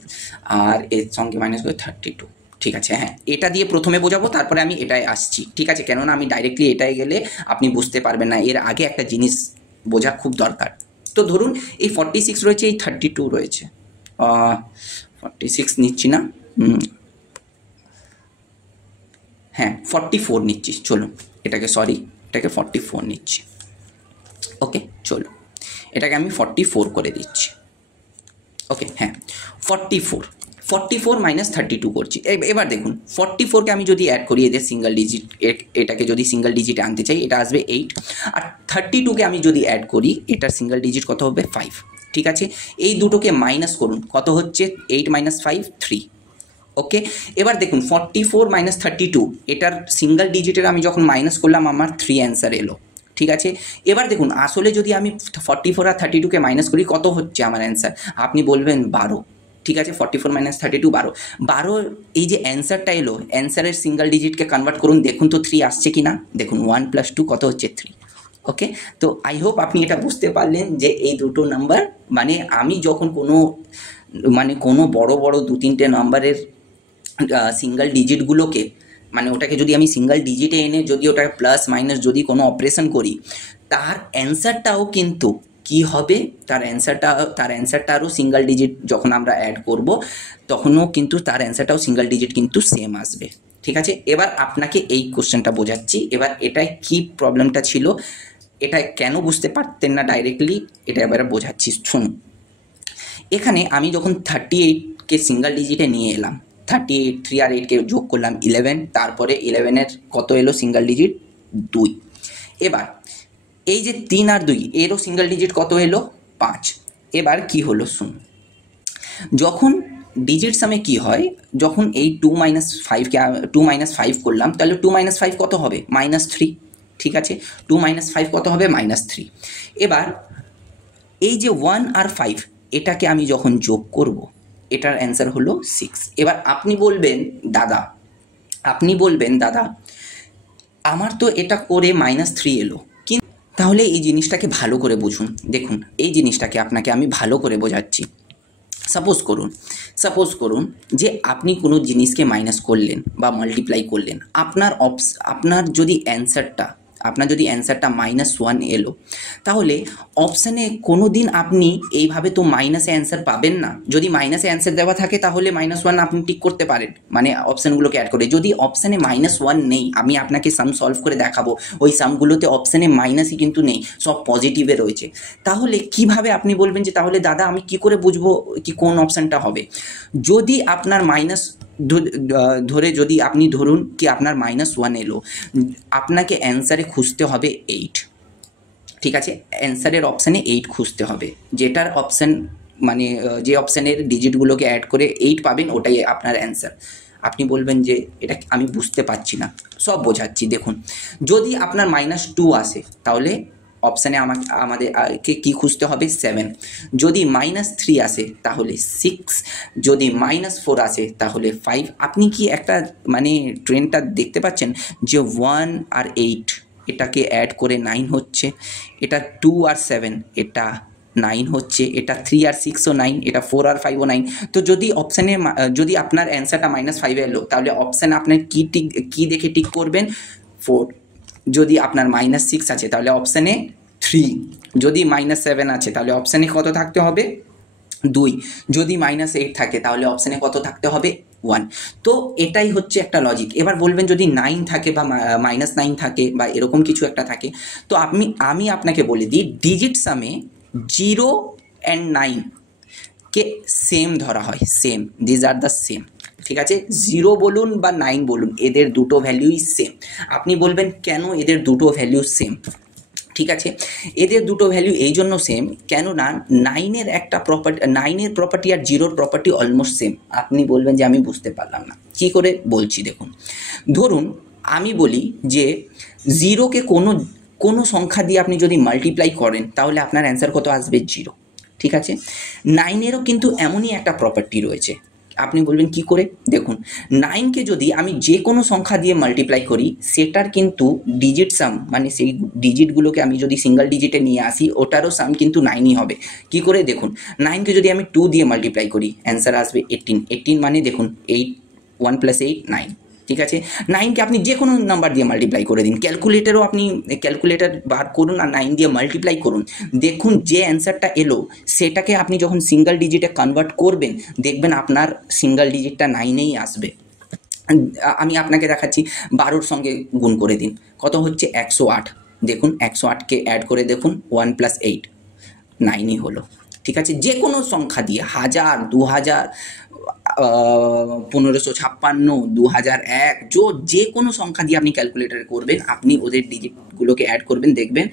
আর এর সঙ্গে মাইনাস করে 32। ঠিক আছে, হ্যাঁ এটা দিয়ে প্রথমে বোঝাবো, তারপরে আমি এটাই আসছি। ঠিক আছে, কেননা আমি ডাইরেক্টলি এটাই গেলে আপনি বুঝতে পারবেন না, এর আগে একটা জিনিস বোঝা খুব দরকার। তো ধরুন এই 46 রয়েছে, এই 32 রয়েছে, 46 নিচ্ছি না, হ্যাঁ 44 নিচ্ছি, চলুন এটাকে 44 নিচ্ছি। ওকে, চলুন এটাকে আমি 44 করে দিচ্ছি। ওকে, হ্যাঁ 44 - 32 করছি। এবার দেখুন 44কে আমি যদি অ্যাড করি এদের সিঙ্গেল ডিজিট, এটাকে যদি সিঙ্গেল ডিজিটে আনতে চাই এটা আসবে 8, আর 32কে আমি যদি অ্যাড করি এটার সিঙ্গেল ডিজিট কত হবে 5। ঠিক আছে, এই দুটোকে মাইনাস করুন, কত হচ্ছে 8 - 5 3। ওকে, এবার দেখুন 44 - 32 এটার সিঙ্গেল ডিজিটের আমি যখন মাইনাস করলাম আমার 3 অ্যান্সার এলো। ঠিক আছে, এবার দেখুন আসলে যদি আমি 44 আর 32কে মাইনাস করি কত হচ্ছে আমার অ্যান্সার, আপনি বলবেন 12। ঠিক আছে, 44 - 32 12। এই যে অ্যান্সারটা এলো, অ্যান্সারের সিঙ্গেল ডিজিটকে কনভার্ট করুন, দেখুন তো 3 আসছে কি না, দেখুন 1 + 2 কত হচ্ছে 3। ওকে, তো আই হোপ আপনি এটা বুঝতে পারলেন যে এই দুটো নাম্বার, মানে আমি যখন কোনো বড় বড় 2-3টে নাম্বারের সিঙ্গেল ডিজিটগুলোকে, মানে ওটাকে যদি আমি সিঙ্গেল ডিজিটে এনে যদি ওটাকে প্লাস মাইনাস যদি কোনো অপারেশন করি, তার অ্যান্সারটাও কিন্তু কি হবে, তার অ্যান্সারটারও সিঙ্গেল ডিজিট যখন আমরা অ্যাড করব তখনও কিন্তু তার অ্যান্সারটাও সিঙ্গেল ডিজিট কিন্তু সেম আসবে। ঠিক আছে, এবার আপনাকে এই কোশ্চেনটা বোঝাচ্ছি। এবার এটাই কি প্রবলেমটা ছিল, এটা কেন বুঝতে পারতেন না ডাইরেক্টলি, এটা এবারে বোঝাচ্ছি শুনুন। এখানে আমি যখন 38কে সিঙ্গেল ডিজিটে নিয়ে এলাম, 38 3 আর 8কে যোগ করলাম 11, তারপরে 11-এর কত এলো সিঙ্গেল ডিজিট 2। এবার এই যে 3 আর 2 এরও সিঙ্গেল ডিজিট কত এলো 5। এবার কি হলো শুনুন, যখন ডিজিট সামে কি হয়, যখন এই 2 - 5কে 2 - 5 করলাম, তাহলে 2 - 5 কত হবে -3। ঠিক আছে, 2 - 5 কত হবে -3। এবার এই যে 1 আর 5 এটাকে আমি যখন যোগ করব, এটার অ্যান্সার হলো 6। এবার আপনি বলবেন দাদা আমার তো এটা করে -3 এলো, কিন্তু তাহলে এই জিনিসটাকে ভালো করে বুঝুন। দেখুন এই জিনিসটাকে আপনাকে আমি ভালো করে বোঝাচ্ছি। সাপোজ করুন যে আপনি কোনো জিনিসকে মাইনাস করলেন বা মাল্টিপ্লাই করলেন, আপনার যদি অ্যান্সারটা -1 এলো, তাহলে অপশানে কোনো দিন আপনি এইভাবে তো মাইনাসে অ্যান্সার পাবেন না। যদি মাইনাসে অ্যান্সার দেওয়া থাকে তাহলে -1 আপনি টিক করতে পারেন, মানে অপশানগুলোকে অ্যাড করে। যদি অপশানে -1 নেই, আমি আপনাকে সাম সলভ করে দেখাবো, ওই সামগুলোতে অপশানে মাইনাসই কিন্তু নেই, সব পজিটিভে রয়েছে। তাহলে কিভাবে আপনি বলবেন যে তাহলে দাদা আমি কি করে বুঝবো কি কোন অপশানটা হবে? যদি আপনার যদি আপনি ধরুন কি আপনার -1 এলো, আপনাকে অ্যান্সারে খুঁজতে হবে 8, ঠিক আছে? অ্যান্সারের অপশানে 8 খুঁজতে হবে, যেটার অপশান মানে যে অপশানের ডিজিটগুলোকে অ্যাড করে 8 পাবেন, ওটাই আপনার অ্যান্সার। আপনি বলবেন যে এটা আমি বুঝতে পারছি না, সব বোঝাচ্ছি। দেখুন যদি আপনার -2 আসে, তাহলে অপশানে আমাদেরকে কী খুঁজতে হবে? 7। যদি -3 আসে তাহলে 6, যদি -4 আসে তাহলে 5। আপনি কি একটা মানে ট্রেনটা দেখতে পাচ্ছেন যে 1 আর 8 এটাকে অ্যাড করে 9 হচ্ছে, এটা 2 আর 7 এটা 9 হচ্ছে, এটা 3 আর 6ও 9, এটা 4 আর 5ও 9। তো যদি অপশানে যদি আপনার অ্যান্সারটা -5 এলো, তাহলে অপশানে আপনার কী দেখে টিক করবেন? 4। যদি আপনার -6 আছে তাহলে অপশানে 3, যদি -7 আছে তাহলে অপশানে কত থাকতে হবে? 2, যদি -8 থাকে তাহলে অপশানে কত থাকতে হবে? 1। তো এটাই হচ্ছে একটা লজিক। এবার বলবেন যদি 9 থাকে বা -9 থাকে বা এরকম কিছু একটা থাকে, তো আমি আপনাকে বলে দিই digit same 0 and 9 K same ধরা হয়, same, these are the same, ঠিক আছে? 0 বলুন বা 9 বলুন, এদের দুটো ভ্যালুই সেম। আপনি বলবেন কেন এদের দুটো ভ্যালু সেম? ঠিক আছে, এদের দুটো ভ্যালু এই জন্য সেম, কেননা 9-এর প্রপার্টি আর 0-র প্রপার্টি অলমোস্ট সেম। আপনি বলবেন যে আমি বুঝতে পারলাম না, কী করে বলছি দেখুন। ধরুন আমি বলি যে 0-কে কোনো সংখ্যা দিয়ে আপনি যদি মাল্টিপ্লাই করেন, তাহলে আপনার অ্যান্সার কত আসবে? 0, ঠিক আছে? 9-এরও কিন্তু এমনই একটা প্রপার্টি রয়েছে। আপনি বলবেন কি করে? দেখুন 9-কে যদি আমি যে কোনো সংখ্যা দিয়ে মাল্টিপ্লাই করি, সেটার কিন্তু ডিজিট সাম, মানে সেই ডিজিটগুলোকে আমি যদি সিঙ্গেল ডিজিটে নিয়ে আসি, ওটারও সাম কিন্তু 9ই হবে। কি করে? দেখুন 9-কে যদি আমি 2 দিয়ে মাল্টিপ্লাই করি, অ্যান্সার আসবে 18। মানে দেখুন 8, 1 + 8 9, ঠিক আছে? 9-কে আপনি যে কোনো নাম্বার দিয়ে মাল্টিপ্লাই করে দিন, ক্যালকুলেটারও আপনি ক্যালকুলেটার বার করুন আর 9 দিয়ে মাল্টিপ্লাই করুন, দেখুন যে অ্যান্সারটা এলো সেটাকে আপনি যখন সিঙ্গেল ডিজিটে কনভার্ট করবেন, দেখবেন আপনার সিঙ্গেল ডিজিটটা 9-এই আসবে। আমি আপনাকে দেখাচ্ছি, 12-র সঙ্গে গুণ করে দিন, কত হচ্ছে? 108। দেখুন 108-কে অ্যাড করে দেখুন, 1 + 8 9ই হলো, ঠিক আছে? যে কোনো সংখ্যা দিয়ে, 1000, 2000, 1556, 2001, যে কোনো সংখ্যা দিয়ে আপনি ক্যালকুলেটার করবেন, আপনি ওদের ডিজিটগুলোকে অ্যাড করবেন, দেখবেন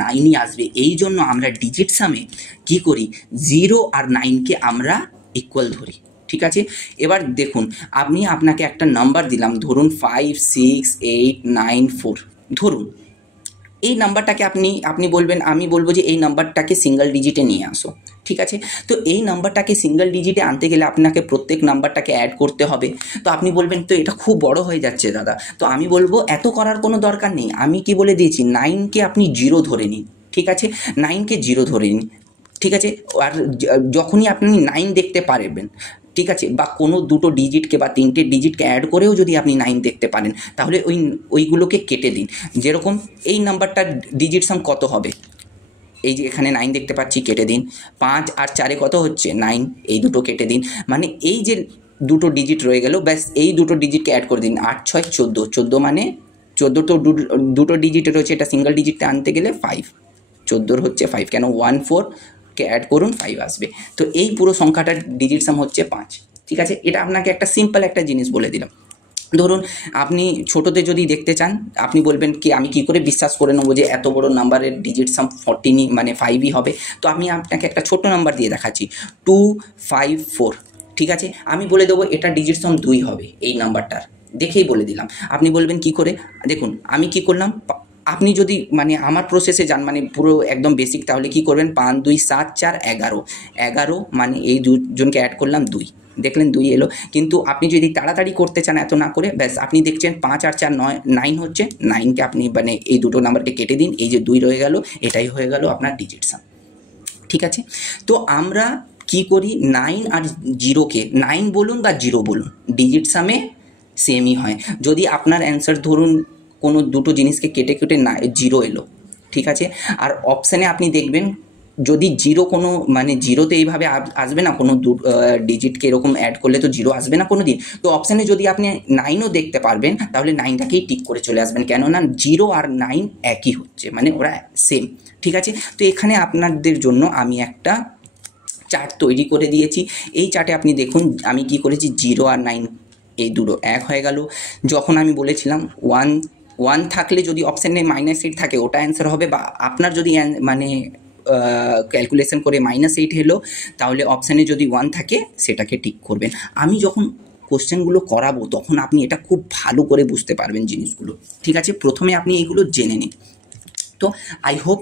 9ই আসবে। এই জন্য আমরা ডিজিট সামে কী করি? 0 আর 9-কে আমরা ইকুয়াল ধরি, ঠিক আছে? এবার দেখুন আপনাকে একটা নাম্বার দিলাম, ধরুন 5, 6, 8, 9, 4। ধরুন এই নাম্বারটাকে আপনি বলবেন, আমি বলবো যে এই নাম্বারটাকে সিঙ্গেল ডিজিটে নিয়ে আসো, ঠিক আছে? তো এই নাম্বারটাকে সিঙ্গেল ডিজিটে আনতে গেলে আপনাকে প্রত্যেক নাম্বারটাকে অ্যাড করতে হবে। তো আপনি বলবেন তো এটা খুব বড় হয়ে যাচ্ছে দাদা। তো আমি বলবো এত করার কোনো দরকার নেই। আমি কি বলে দিয়েছি, 9-কে আপনি 0 ধরে নিন, ঠিক আছে? 9-কে 0 ধরে নিন, ঠিক আছে? আর যখনই আপনি 9 দেখতে পারবেন, ঠিক আছে, বা কোনো দুটো ডিজিটকে বা 3টে ডিজিটকে অ্যাড করেও যদি আপনি 9 দেখতে পারেন, তাহলে ওইগুলোকে কেটে দিন। যেরকম এই নাম্বারটার ডিজিট সাম কত হবে? এই যে এখানে 9 দেখতে পাচ্ছি, কেটে দিন। 5 আর 4-এ কত হচ্ছে? 9, এই দুটো কেটে দিন। মানে এই যে দুটো ডিজিট রয়ে গেল, ব্যাস এই দুটো ডিজিটকে অ্যাড করে দিন। 8, 6, 14, 14 মানে 14 তো দুটো ডিজিটে রয়েছে, এটা সিঙ্গেল ডিজিটটা আনতে গেলে 5, 14-র হচ্ছে 5, কেন 1, 4-কে অ্যাড করুন, 5 আসবে। তো এই পুরো সংখ্যাটার ডিজিট সাম হচ্ছে 5, ঠিক আছে? এটা আপনাকে একটা সিম্পল একটা জিনিস বলে দিলাম। ধরুন আপনি ছোটোতে যদি দেখতে চান, আপনি বলবেন কি আমি কি করে বিশ্বাস করে নেবো যে এত বড় নাম্বারের ডিজিট সাম 14ই মানে 5ই হবে? তো আমি আপনাকে একটা ছোট্ট নাম্বার দিয়ে দেখাচ্ছি, 254, ঠিক আছে? আমি বলে দেবো এটা ডিজিট সাম 2 হবে, এই নাম্বারটার দেখেই বলে দিলাম। আপনি বলবেন কি করে? দেখুন আমি কি করলাম, আপনি যদি মানে আমার প্রসেসে যান, মানে পুরো একদম বেসিক, তাহলে কি করবেন? 5, 2, 7, 4, 11, 11 মানে এই দুজনকে অ্যাড করলাম 2, দেখলেন 2 এলো। কিন্তু আপনি যদি তাড়াতাড়ি করতে চান এত না করে, ব্যাস আপনি দেখছেন 5 আর 4 9 হচ্ছে, 9কে আপনি মানে এই দুটো নাম্বারকে কেটে দিন, এই যে 2 রয়ে গেল, এটাই হয়ে গেল আপনার ডিজিট সাম। ঠিক আছে, তো আমরা কি করি, 9 আর 0কে 9 বলুন বা 0 বলুন, ডিজিট সামে সেমই হয়। যদি আপনার অ্যান্সার ধরুন কোনো দুটো জিনিসকে কেটে কেটে 0 এলো, ঠিক আছে, আর অপশানে আপনি দেখবেন যদি 0 কোনো মানে 0তে এইভাবে আসবে না, কোনো ডিজিটকে এরকম অ্যাড করলে তো 0 আসবে না কোনো দিন। তো অপশানে যদি আপনি 9ও দেখতে পারবেন, তাহলে 9টাকেই টিক করে চলে আসবেন, কেননা 0 আর 9 একই হচ্ছে, মানে ওরা সেম। ঠিক আছে, তো এখানে আপনাদের জন্য আমি একটা চার্ট তৈরি করে দিয়েছি। এই চার্টে আপনি দেখুন আমি কি করেছি, 0 আর 9 এই দুটো এক হয়ে গেল। যখন আমি বলেছিলাম 1 থাকলে যদি অপশানে -8 থাকে ওটা অ্যান্সার হবে, বা আপনার যদি মানে ক্যালকুলেশন করে -8 এলো, তাহলে অপশানে যদি 1 থাকে সেটাকে টিক করবেন। আমি যখন কোশ্চেনগুলো করাবো তখন আপনি এটা খুব ভালো করে বুঝতে পারবেন জিনিসগুলো। ঠিক আছে, প্রথমে আপনি এইগুলো জেনে নিন। তো আই হোপ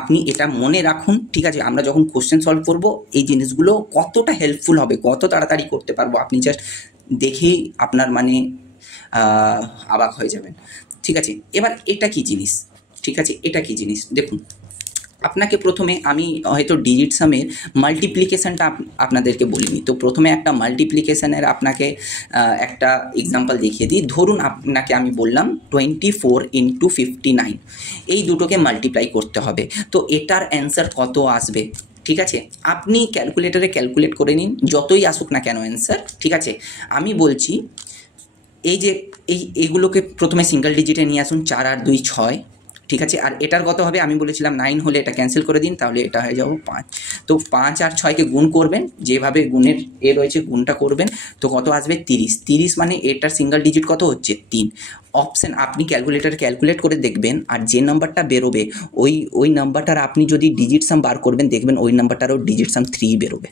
আপনি এটা মনে রাখুন। ঠিক আছে, আমরা যখন কোশ্চেন সলভ করব এই জিনিসগুলো কতটা হেল্পফুল হবে, কত তাড়াতাড়ি করতে পারবো, আপনি জাস্ট দেখেই আপনার মানে অবাক হয়ে যাবেন। ঠিক আছে, এবার এটা কি জিনিস, ঠিক আছে, এটা কি জিনিস দেখুন। আপনাকে প্রথমে আমি হয়তো ডিজিট সামের মাল্টিপ্লিকেশানটা আপনাদেরকে বলিনি, তো প্রথমে একটা মাল্টিপ্লিকেশানের আপনাকে একটা এক্সাম্পল দেখিয়ে দিই। ধরুন আপনাকে আমি বললাম 24 × 59, এই দুটোকে মাল্টিপ্লাই করতে হবে, তো এটার অ্যান্সার কত আসবে। ঠিক আছে, আপনি ক্যালকুলেটরে ক্যালকুলেট করে নিন, যতই আসুক না কেন অ্যান্সার। ঠিক আছে, আমি বলছি এই যে এইগুলোকে প্রথমে সিঙ্গেল ডিজিটে নিয়ে আসুন, 4 আর 2 6। ঠিক আছে, আর এটার কত হবে, আমি বলেছিলাম 9 হলে এটা ক্যান্সেল করে দিন, তাহলে এটা হয়ে যাবো 5। তো 5 আর 6কে গুণ করবেন, যেভাবে গুণের রয়েছে গুণটা করবেন, তো কত আসবে 30। 30 মানে এটার সিঙ্গেল ডিজিট কত হচ্ছে 3। অপশান আপনি ক্যালকুলেটারে ক্যালকুলেট করে দেখবেন, আর যে নাম্বারটা বেরোবে ওই নাম্বারটার আপনি যদি ডিজিট সাম বার করবেন, দেখবেন ওই নাম্বারটারও ডিজিট সাম 3 বেরোবে।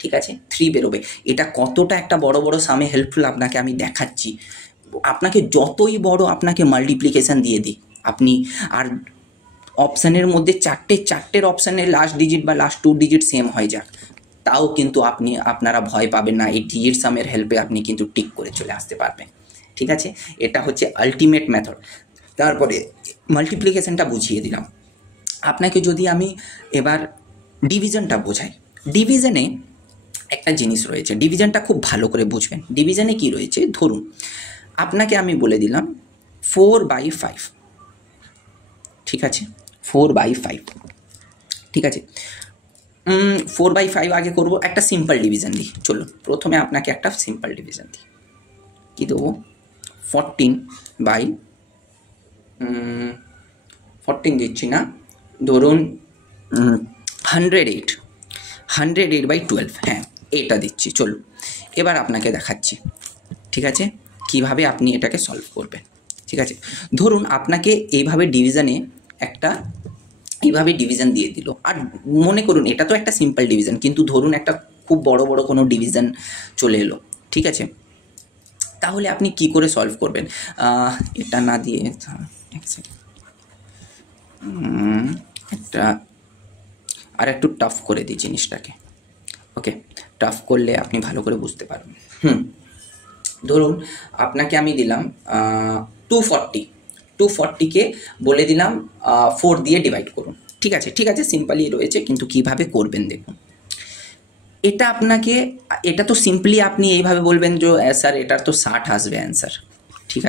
ঠিক আছে, 3 বেরোবে। এটা কতটা একটা বড় বড় সামে হেল্পফুল আপনাকে আমি দেখাচ্ছি। আপনাকে যতই বড় আপনাকে মাল্টিপ্লিকেশান দিয়ে দিই আপনি, আর অপশানের মধ্যে চারটের অপশানের লাস্ট ডিজিট বা লাস্ট 2 ডিজিট সেম হয়ে যাক, তাও কিন্তু আপনারা ভয় পাবেন না, এই ডিজিট সামের হেল্পে আপনি কিন্তু টিক করে চলে আসতে পারবেন। ঠিক আছে, এটা হচ্ছে আলটিমেট মেথড। তারপরে মাল্টিপ্লিকেশানটা বুঝিয়ে দিলাম আপনাকে। যদি আমি এবার ডিভিশনটা বোঝাই, ডিভিশনে একটা জিনিস রয়েছে, ডিভিশনটা খুব ভালো করে বুঝবেন। ডিভিশনে কি রয়েছে, ধরুন আপনাকে আমি বলে দিলাম 4/5। ঠিক আছে, 4/5। ঠিক আছে, 4/5 আগে করব, একটা সিম্পল ডিভিশন দিই। চলো প্রথমে আপনাকে একটা সিম্পল ডিভিশন দিই, কী দেবো, 14 দিচ্ছি না, ধরুন 108/12, হ্যাঁ এটা দিচ্ছি। চলো এবার আপনাকে দেখাচ্ছি, ঠিক আছে, কিভাবে আপনি এটাকে সলভ করবেন। ঠিক আছে, ধরুন আপনাকে এইভাবে ডিভিশন দিয়ে দিল, আর মনে করুন এটা তো একটা সিম্পল ডিভিশন, কিন্তু ধরুন একটা খুব বড় কোনো ডিভিশন চলে এলো। ঠিক আছে, তাহলে আপনি কি করে সলভ করবেন, এটা না দিয়ে একটা আর একটু টাফ করে দিই জিনিসটাকে। ওকে, টাফ করলে আপনি ভালো করে বুঝতে পারবেন। ধরুন আপনাকে আমি দিলাম 240কে বলে দিলাম 4 দিয়ে ডিভাইড করুন। ঠিক আছে, সিম্পলি রয়েছে, কিন্তু কিভাবে করবেন দেখুন। এটা তো সিম্পলি আপনি এইভাবে বলবেন যে স্যার এটার তো 60 আসবে অ্যান্সার। ঠিক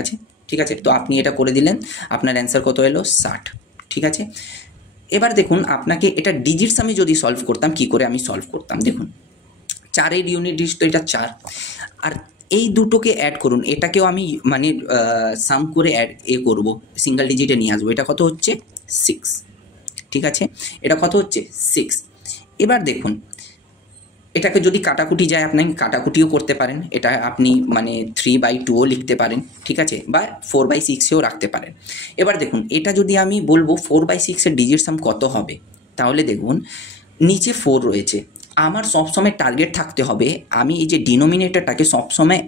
আছে, তো আপনি এটা করে দিলেন, আপনার অ্যান্সার কত এলো 60। ঠিক আছে, এবার দেখুন আপনাকে এটা ডিজিট সামে যদি সলভ করতাম, কি করে আমি সলভ করতাম দেখুন। 4-এর ইউনিট ডিজিট তো এটা 4, আর এই দুটোকে অ্যাড করুন, এটাকেও আমি মানে সাম করে করব, সিঙ্গেল ডিজিটে নিয়ে আসবো। এটা কত হচ্ছে 6। ঠিক আছে, এটা কত হচ্ছে 6। এবার দেখুন এটাকে যদি কাটাকুটি যায়, আপনি কাটাকুটিও করতে পারেন, এটা আপনি মানে 3/2ও লিখতে পারেন। ঠিক আছে, বা 4/6এও রাখতে পারেন। এবার দেখুন এটা যদি আমি বলবো 4/6-এর ডিজিট সাম কত হবে, তাহলে দেখুন নিচে 4 রয়েছে, আমার সবসময় টার্গেট থাকতে হবে আমি এই যে ডিনোমিনেটরটাকে সবসময়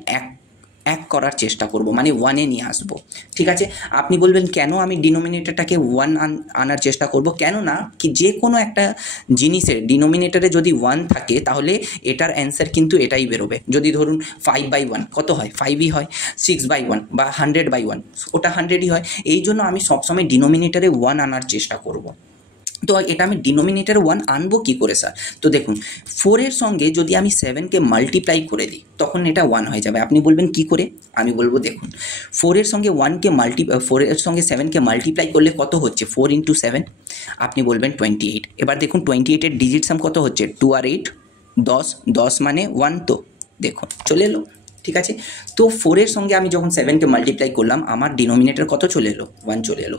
এক করার চেষ্টা করব, মানে ওয়ানে নিয়ে আসবো। ঠিক আছে, আপনি বলবেন কেন আমি ডিনোমিনেটরটাকে ওয়ান আনার চেষ্টা করব? কেননা কি যে কোনো একটা জিনিসের ডিনোমিনেটরে যদি ওয়ান থাকে তাহলে এটার অ্যান্সার কিন্তু এটাই বেরোবে। যদি ধরুন 5/1 কত হয়? 5ই হয়। 6/1 বা 100/1 ওটা 100ই হয়। এই জন্য আমি সবসময় ডিনোমিনেটরে ওয়ান আনার চেষ্টা করব। তো এটা আমি ডিনোমিনেটর ওয়ান আনবো কী করে স্যার? তো দেখুন, 4-এর সঙ্গে যদি আমি 7কে মাল্টিপ্লাই করে দিই তখন এটা 1 হয়ে যাবে। আপনি বলবেন কী করে? আমি বলবো দেখুন, 4-এর সঙ্গে 4-এর সঙ্গে 7কে মাল্টিপ্লাই করলে কত হচ্ছে? 4 × 7, আপনি বলবেন 28। এবার দেখুন 28-এর ডিজিট সাম কত হচ্ছে? 2 আর 8 10, 10 মানে 1, তো দেখুন চলে এলো। ঠিক আছে, তো 4-এর সঙ্গে আমি যখন 7কে মাল্টিপ্লাই করলাম আমার ডিনোমিনেটর কত চলে এলো? 1 চলে এলো।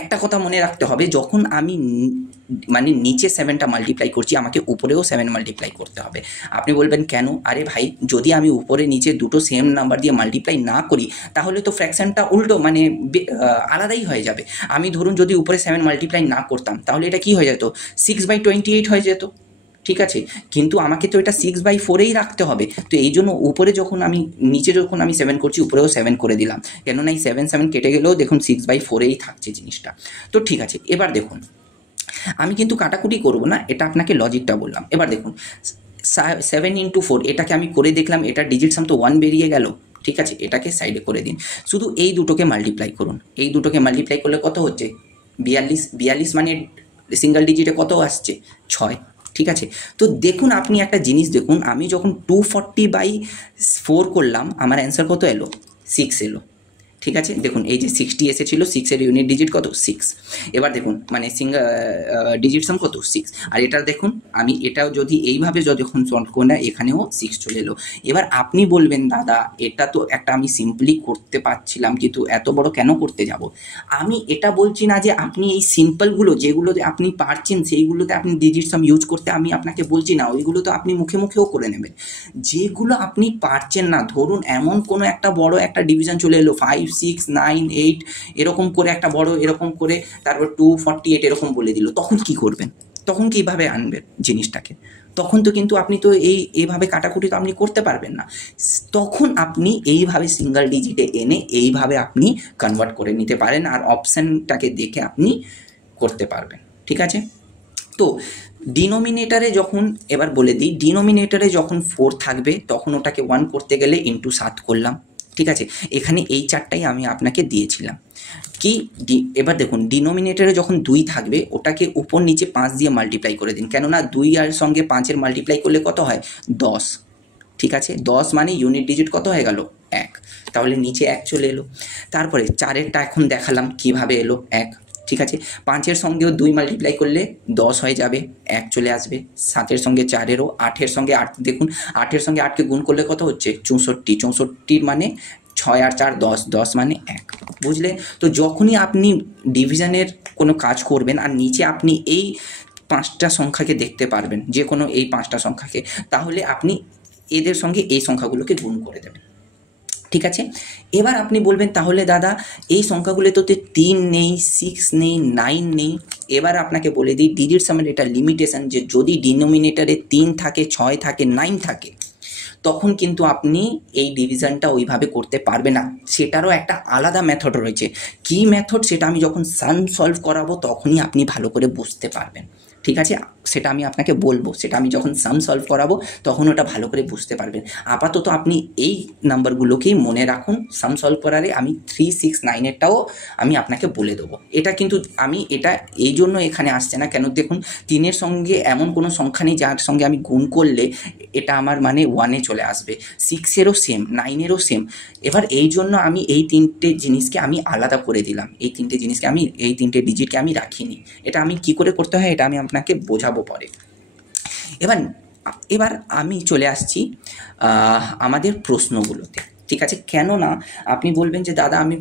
একটা কথা মনে রাখতে হবে, যখন আমি মানে নিচে 7টা মাল্টিপ্লাই করছি আমাকে উপরেও 7 মাল্টিপ্লাই করতে হবে। আপনি বলবেন কেন? আরে ভাই, যদি আমি উপরে নিচে দুটো সেম নাম্বার দিয়ে মাল্টিপ্লাই না করি তাহলে তো ফ্র্যাকশনটা উল্টো মানে আলাদাই হয়ে যাবে। আমি ধরুন যদি উপরে 7 মাল্টিপ্লাই না করতাম তাহলে এটা কি হয়ে যেত? 6/28 হয়ে যেত। ঠিক আছে, কিন্তু আমাকে তো এটা 6/4-এই রাখতে হবে। তো এই জন্য উপরে যখন আমি নিচে যখন আমি 7 করছি উপরেও 7 করে দিলাম, কেননা এই 7 কেটে গেলেও দেখুন 6/4-এই থাকছে জিনিসটা। তো ঠিক আছে, এবার দেখুন আমি কিন্তু কাটাকুটি করব না, এটা আপনাকে লজিকটা বললাম। এবার দেখুন 7 × 4 এটাকে আমি করে দেখলাম, এটা ডিজিট সাম তো 1 বেরিয়ে গেল। ঠিক আছে, এটাকে সাইডে করে দিন, শুধু এই দুটোকে মাল্টিপ্লাই করুন। এই দুটোকে মাল্টিপ্লাই করলে কত হচ্ছে? 42 মানে সিঙ্গেল ডিজিটে কত আসছে? 6। ঠিক আছে, তো দেখুন আপনি একটা জিনিস দেখুন, আমি যখন 240/4 করলাম আমার অ্যান্সার কত এলো? 6 এলো। ঠিক আছে, দেখুন এই যে 60 এসেছিল, 6-এর ইউনিট ডিজিট কত? 6। এবার দেখুন মানে ডিজিট সাম কত? 6। আর এটা দেখুন আমি এটাও যদি এইভাবে যখন সলভ করি না এখানেও 6 চলে এলো। এবার আপনি বলবেন দাদা এটা তো একটা আমি সিম্পলি করতে পারছিলাম, কিন্তু এত বড় কেন করতে যাব? আমি এটা বলছি না যে আপনি এই সিম্পলগুলো যেগুলোতে আপনি পারছেন সেইগুলোতে আপনি ডিজিট সাম ইউজ করতে আমি আপনাকে বলছি না, ওইগুলো তো আপনি মুখে মুখেও করে নেবেন। যেগুলো আপনি পারছেন না, ধরুন এমন কোনো একটা বড় একটা ডিভিশন চলে এলো 5, 6, 9, 8 এরকম করে একটা বড় এরকম করে, তারপর 248 এরকম বলে দিল, তখন কি করবেন? তখন কীভাবে আনবেন জিনিসটাকে? তখন তো কিন্তু আপনি তো এইভাবে কাটাকুটি তো আপনি করতে পারবেন না। তখন আপনি এইভাবে সিঙ্গেল ডিজিটে এনে এইভাবে আপনি কনভার্ট করে নিতে পারেন আর অপশানটাকে দেখে আপনি করতে পারবেন। ঠিক আছে, তো ডিনোমিনেটরে যখন এবার বলে দিই, ডিনোমিনেটরে যখন 4 থাকবে তখন ওটাকে 1 করতে গেলে ইন্টু 7 করলাম। ঠিক আছে, এখানে এই চারটাই আমি আপনাকে দিয়েছিলাম কি। এবার দেখুন ডিনোমিনেটরে যখন 2 থাকবে ওটাকে উপর নিচে 5 দিয়ে মাল্টিপ্লাই করে দিন, কেননা 2 আর সঙ্গে 5-এর মাল্টিপ্লাই করলে কত হয়? 10। ঠিক আছে, 10 মানে ইউনিট ডিজিট কত হয়ে গেল? 1। তাহলে নিচে 1 চলে এলো। তারপরে 4-এরটা এখন দেখালাম কিভাবে এলো 1। ঠিক আছে, 5-এর সঙ্গেও 2 মাল্টিপ্লাই করলে 10 হয়ে যাবে, 1 চলে আসবে। 7-এর সঙ্গে 4-এরও, 8-এর সঙ্গে 8 দেখুন 8-এর সঙ্গে 8কে গুণ করলে কত হচ্ছে? 64। 64 মানে 6 আর 4 10, 10 মানে 1। বুঝলে? তো যখনই আপনি ডিভিশনের কোনো কাজ করবেন আর নিচে আপনি এই 5টা সংখ্যাকে দেখতে পারবেন, যে কোনো এই 5টা সংখ্যাকে, তাহলে আপনি এদের সঙ্গে এই সংখ্যাগুলোকে গুণ করে দেবেন। ঠিক আছে, এবার আপনি বলবেন তাহলে দাদা এই সংখ্যাগুলোতে তো 3 নেই, 6 নেই, 9 নেই। এবার আপনাকে বলে দিই ডিজিট সামের এটা লিমিটেশন, যে যদি ডিনোমিনেটরে 3 থাকে, 6 থাকে, 9 থাকে তখন কিন্তু আপনি এই ডিভিশনটা ওইভাবে করতে পারবে না। সেটারও একটা আলাদা মেথড রয়েছে। কী মেথড সেটা আমি যখন সাম সলভ করাবো তখনই আপনি ভালো করে বুঝতে পারবেন। ঠিক আছে, সেটা আমি আপনাকে বলবো, সেটা আমি যখন সাম সলভ করাবো তখন ওটা ভালো করে বুঝতে পারবেন। আপাতত আপনি এই নাম্বারগুলোকেই মনে রাখুন। সাম সলভ করারে আমি 3, 6, 9-এরটাও আমি আপনাকে বলে দেবো। এটা কিন্তু আমি এটা এই জন্য এখানে আসছে না, কেন দেখুন 3-এর সঙ্গে এমন কোনো সংখ্যা নেই যার সঙ্গে আমি গুণ করলে এটা আমার মানে 1-এ চলে আসবে। 6-এরও সেম, 9-এরও সেম। এবার এই জন্য আমি এই 3টে জিনিসকে আমি আলাদা করে দিলাম, এই 3টে জিনিসকে আমি এই 3টে ডিজিটকে আমি রাখিনি। এটা আমি কি করে করতে হয় এটা আমি আপনাকে বোঝাবো পরে। এবার আমি চলে আসছি আমাদের প্রশ্নগুলোতে। ঠিক আছে, কেননা আপনি বলবেন যে দাদা আমি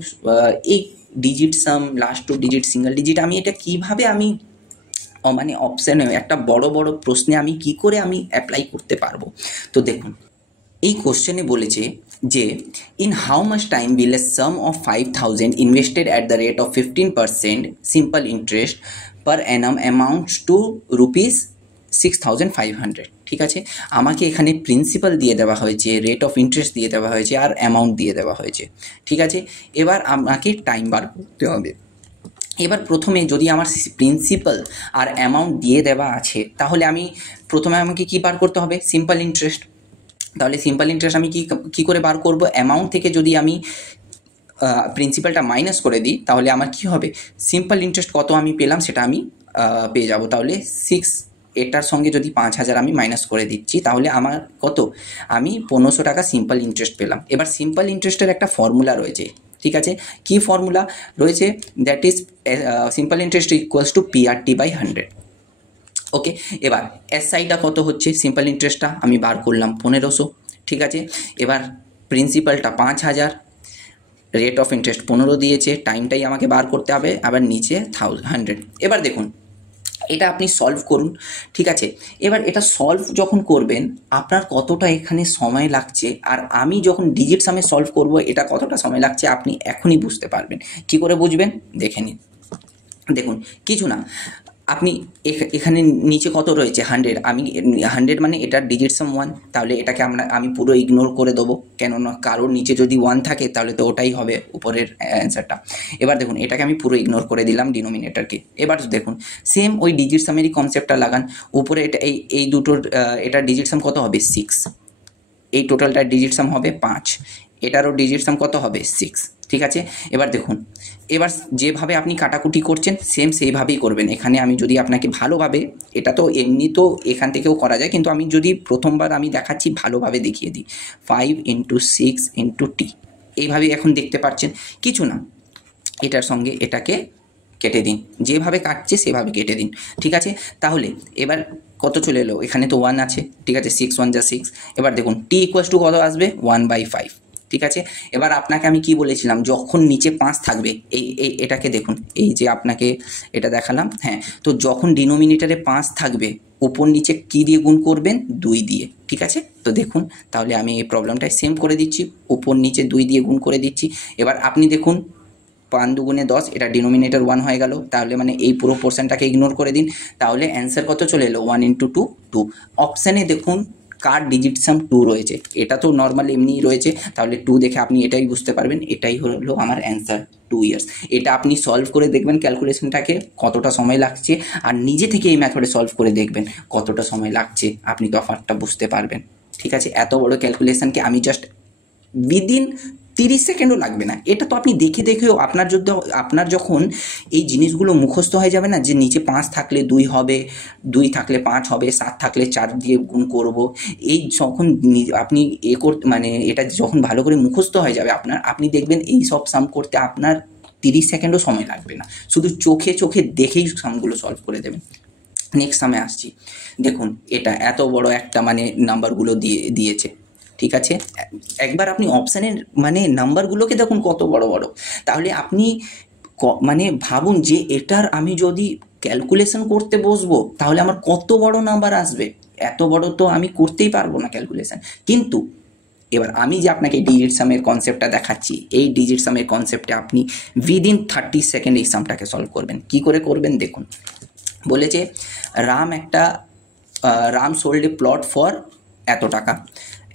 এই ডিজিট সাম, লাস্ট 2 ডিজিট, সিঙ্গেল ডিজিট আমি এটা কিভাবে আমি মানে অপশানে একটা বড় বড় প্রশ্নে আমি কি করে আমি অ্যাপ্লাই করতে পারবো? তো দেখুন এই কোশ্চেনে বলেছে যে in how much time will A some of 5,000 invested at the rate of 15% simple interest per Anam amounts two ₹6,500। ঠিক আছে, আমাকে এখানে প্রিন্সিপাল দিয়ে দেওয়া হয়েছে, রেট অফ ইন্টারেস্ট দিয়ে দেওয়া হয়েছে, আর অ্যামাউন্ট দিয়ে দেওয়া হয়েছে। ঠিক আছে, এবার আমাকে টাইম বার করতে হবে। এবার প্রথমে যদি আমার প্রিন্সিপাল আর অ্যামাউন্ট দিয়ে দেওয়া আছে, তাহলে আমি প্রথমে আমাকে কী বার করতে হবে? Simple interest. তাহলে সিম্পল ইন্টারেস্ট আমি কী করে বার করব? অ্যামাউন্ট থেকে যদি আমি প্রিন্সিপালটা মাইনাস করে দিই, তাহলে আমার কি হবে? সিম্পল ইন্টারেস্ট কত আমি পেলাম সেটা আমি পেয়ে যাব। তাহলে 6, এটার সঙ্গে যদি 5,000 আমি মাইনাস করে দিচ্ছি, তাহলে আমার কত? আমি 1500 টাকা সিম্পল ইন্টারেস্ট পেলাম। এবার সিম্পল ইন্টারেস্টের একটা ফর্মুলা রয়েছে, ঠিক আছে, কি ফর্মুলা রয়েছে? That is simple interest equals to PRT/100। ওকে, এবার SIটা কত হচ্ছে? সিম্পল ইন্টারেস্টটা আমি বার করলাম 1500, ঠিক আছে। এবার প্রিন্সিপালটা 5000, রেট অফ ইন্টারেস্ট 15 দিয়েছে, টাইমটাই আমাকে বার করতে হবে, আবার নিচে 100। এবার দেখুন, এটা আপনি সলভ করুন, ঠিক আছে। এবার এটা সলভ যখন করবেন, আপনার কতটা এখানে সময় লাগছে, আর আমি যখন ডিজিট সামে সলভ করব এটা কতটা সময় লাগছে, আপনি এখনই বুঝতে পারবেন। কি করে বুঝবেন? দেখে নিন। দেখুন, কিছু না, আপনি এখানে নিচে কত রয়েছে? 100। আমি 100 মানে এটার ডিজিট সাম 1, তাহলে এটাকে আমি পুরো ইগনোর করে দেবো, কেননা কারোর নিচে যদি 1 থাকে তাহলে তো ওটাই হবে উপরের অ্যান্সারটা। এবার দেখুন, এটাকে আমি পুরো ইগনোর করে দিলাম ডিনোমিনেটরকে। এবার দেখুন, সেম ওই ডিজিট সামেরই কনসেপ্টটা লাগান। উপরে এটা এই দুটোর এটার ডিজিট সাম কত হবে? 6। এই টোটালটার ডিজিট সাম হবে 5, এটারও ডিজিট সাম কত হবে? 6, ঠিক আছে। এবার দেখুন, এবার যেভাবে আপনি কাটাকুটি করছেন সেম সেইভাবেই করবেন। এখানে আমি যদি আপনাকে ভালোভাবে, এটা তো এমনি তো এখান থেকেও করা যায়, কিন্তু আমি যদি প্রথমবার আমি দেখাচ্ছি ভালোভাবে দেখিয়ে দিই। 5 × 6 × t, এইভাবেই এখন দেখতে পাচ্ছেন। কিছু না, এটার সঙ্গে এটাকে কেটে দিন, যেভাবে কাটছে সেভাবে কেটে দিন, ঠিক আছে। তাহলে এবার কত চলে এলো? এখানে তো 1 আছে, ঠিক আছে, 6 1 যা 6। এবার দেখুন t ইকুয়ালস টু কত আসবে? 1/5, ঠিক আছে। এবার আপনাকে আমি কি বলেছিলাম? যখন নিচে 5 থাকবে, এটাকে দেখুন, এই যে আপনাকে এটা দেখালাম, হ্যাঁ, তো যখন ডিনোমিনেটরে 5 থাকবে, উপর নিচে কি দিয়ে গুণ করবেন? 2 দিয়ে, ঠিক আছে। তো দেখুন, তাহলে আমি এই প্রবলেমটাই সেম করে দিচ্ছি, উপর নিচে 2 দিয়ে গুণ করে দিচ্ছি। এবার আপনি দেখুন, 5 × 2 = 10, এটা ডিনোমিনেটর 1 হয়ে গেল, তাহলে মানে এই পুরো পোর্শনটাকে ইগনোর করে দিন। তাহলে অ্যান্সার কত চলে এলো? 1 × 2 2। অপশানে দেখুন কার ডিজিট সাম 2 রয়েছে, এটা তো নর্মাল এমনিই রয়েছে, তাহলে 2 দেখে আপনি এটাই বুঝতে পারবেন, এটাই হলো আমার অ্যান্সার, 2 ইয়ার্স। এটা আপনি সলভ করে দেখবেন ক্যালকুলেশনটাকে কতটা সময় লাগছে, আর নিজে থেকে এই মেথডে সলভ করে দেখবেন কতটা সময় লাগছে, আপনি তফাৎটা বুঝতে পারবেন, ঠিক আছে। এত বড় ক্যালকুলেশনকে আমি জাস্ট উইদিন 30 সেকেন্ডও লাগবে না। এটা তো আপনি দেখে দেখেও আপনার যখন এই জিনিসগুলো মুখস্থ হয়ে যাবে না, যে নিচে 5 থাকলে 2 হবে, 2 থাকলে 5 হবে, 7 থাকলে 4 দিয়ে গুণ করব, এই যখন আপনি মানে এটা যখন ভালো করে মুখস্থ হয়ে যাবে আপনি দেখবেন এই সব সাম করতে আপনার 30 সেকেন্ডও সময় লাগবে না, শুধু চোখে চোখে দেখেই সামগুলো সলভ করে দেবেন। নেক্সট সামে আসছি। দেখুন, এটা এত বড় একটা মানে নাম্বারগুলো দিয়েছে, ঠিক আছে। একবার আপনি অপশানের মানে নাম্বারগুলোকে দেখুন কত বড় বড়, তাহলে আপনি মানে ভাবুন যে এটার আমি যদি ক্যালকুলেশন করতে বসবো তাহলে আমার কত বড় নাম্বার আসবে। এত বড় তো আমি করতেই পারবো না ক্যালকুলেশন। কিন্তু এবার আমি যে আপনাকে ডিজিট সামের কনসেপ্টটা দেখাচ্ছি, এই ডিজিট সামের কনসেপ্টে আপনি উইদিন 30 সেকেন্ড এই সামটাকে সলভ করবেন। কি করে করবেন দেখুন, বলেছে Ram sold A plot for এত টাকা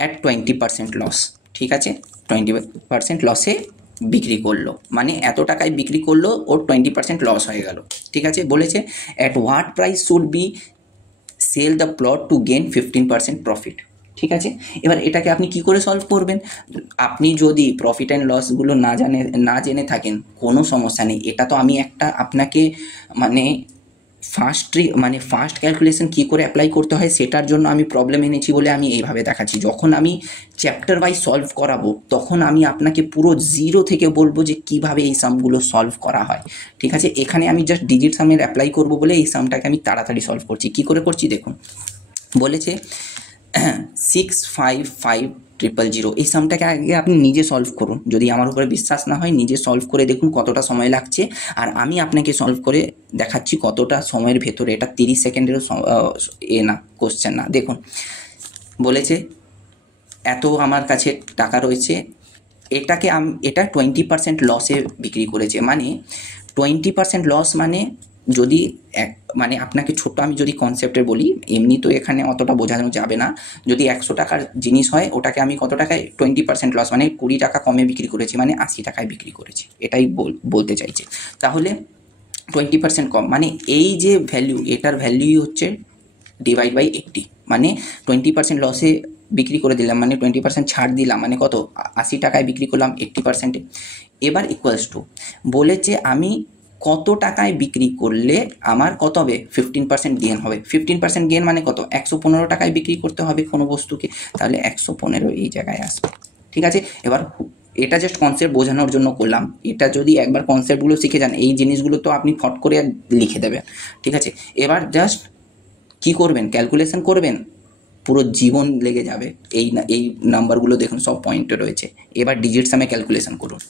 অ্যাট 20% লস, ঠিক আছে, 20% লসে বিক্রি করলো, মানে এত টাকায় বিক্রি করলো, ওর 20% লস হয়ে গেল, ঠিক আছে। বলেছে at what price should be sell the plot to gain 15% profit, ঠিক আছে। এবার এটাকে আপনি কি করে সলভ করবেন? আপনি যদি প্রফিট অ্যান্ড লসগুলো না জেনে থাকেন কোনো সমস্যা নেই, এটা তো আমি আপনাকে মানে ফার্স্ট ক্যালকুলেশন কী করে অ্যাপ্লাই করতে হয় সেটার জন্য আমি প্রবলেম এনেছি বলে আমি এইভাবে দেখাচ্ছি। যখন আমি চ্যাপ্টার ওয়াইজ সলভ করাবো তখন আমি আপনাকে পুরো 0 থেকে বলবো যে কিভাবে এই সামগুলো সলভ করা হয়, ঠিক আছে। এখানে আমি জাস্ট ডিজিট সামের অ্যাপ্লাই করবো বলে এই সামটাকে আমি তাড়াতাড়ি সলভ করছি। কি করে করছি দেখুন, বলেছে 655,000, এই সামটাকে আগে আপনি নিজে সলভ করুন, যদি আমার উপরে বিশ্বাস না হয় নিজে সলভ করে দেখুন কতটা সময় লাগছে, আর আমি আপনাকে সলভ করে দেখাচ্ছি কতটা সময়ের ভেতরে। এটা 30 সেকেন্ডেরও না, কোশ্চেন না। দেখুন, বলেছে এত আমার কাছে টাকা রয়েছে, এটা 20% লসে বিক্রি করেছে, মানে 20% লস মানে যদি মানে আপনাকে ছোট্ট আমি যদি কনসেপ্টের বলি, এমনি তো এখানে অতটা বোঝানো যাবে না। যদি 100 টাকার জিনিস হয়, ওটাকে আমি কত টাকায় 20% লস, মানে 20 টাকা কমে বিক্রি করেছি, মানে 80 টাকায় বিক্রি করেছি, এটাই বলতে চাইছে। তাহলে 20% কম, মানে এই যে ভ্যালু, এটার ভ্যালুই হচ্ছে ডিভাইড বাই 80, মানে 20% লসে বিক্রি করে দিলাম, মানে 20% ছাড় দিলাম, মানে কত, 80 টাকায় বিক্রি করলাম 80%-এ। এবার ইকুয়ালস টু বলেছে আমি কত টাকায় বিক্রি করলে আমার কত হবে, 15% গেন হবে। 15% গেন মানে কত, 115 টাকায় বিক্রি করতে হবে কোনো বস্তুকে, তাহলে 115 এই জায়গায় আসবে। ঠিক আছে, এবার এটা জাস্ট কনসেপ্ট বোঝানোর জন্য করলাম। এটা যদি একবার কনসেপ্টগুলো শিখে যান, এই জিনিসগুলো তো আপনি ফট করে লিখে দেবেন। ঠিক আছে, এবার জাস্ট কি করবেন, ক্যালকুলেশন করবেন, পুরো জীবন লেগে যাবে। এই নাম্বারগুলো দেখুন সব পয়েন্টে রয়েছে। এবার ডিজিট সামে ক্যালকুলেশন করুন।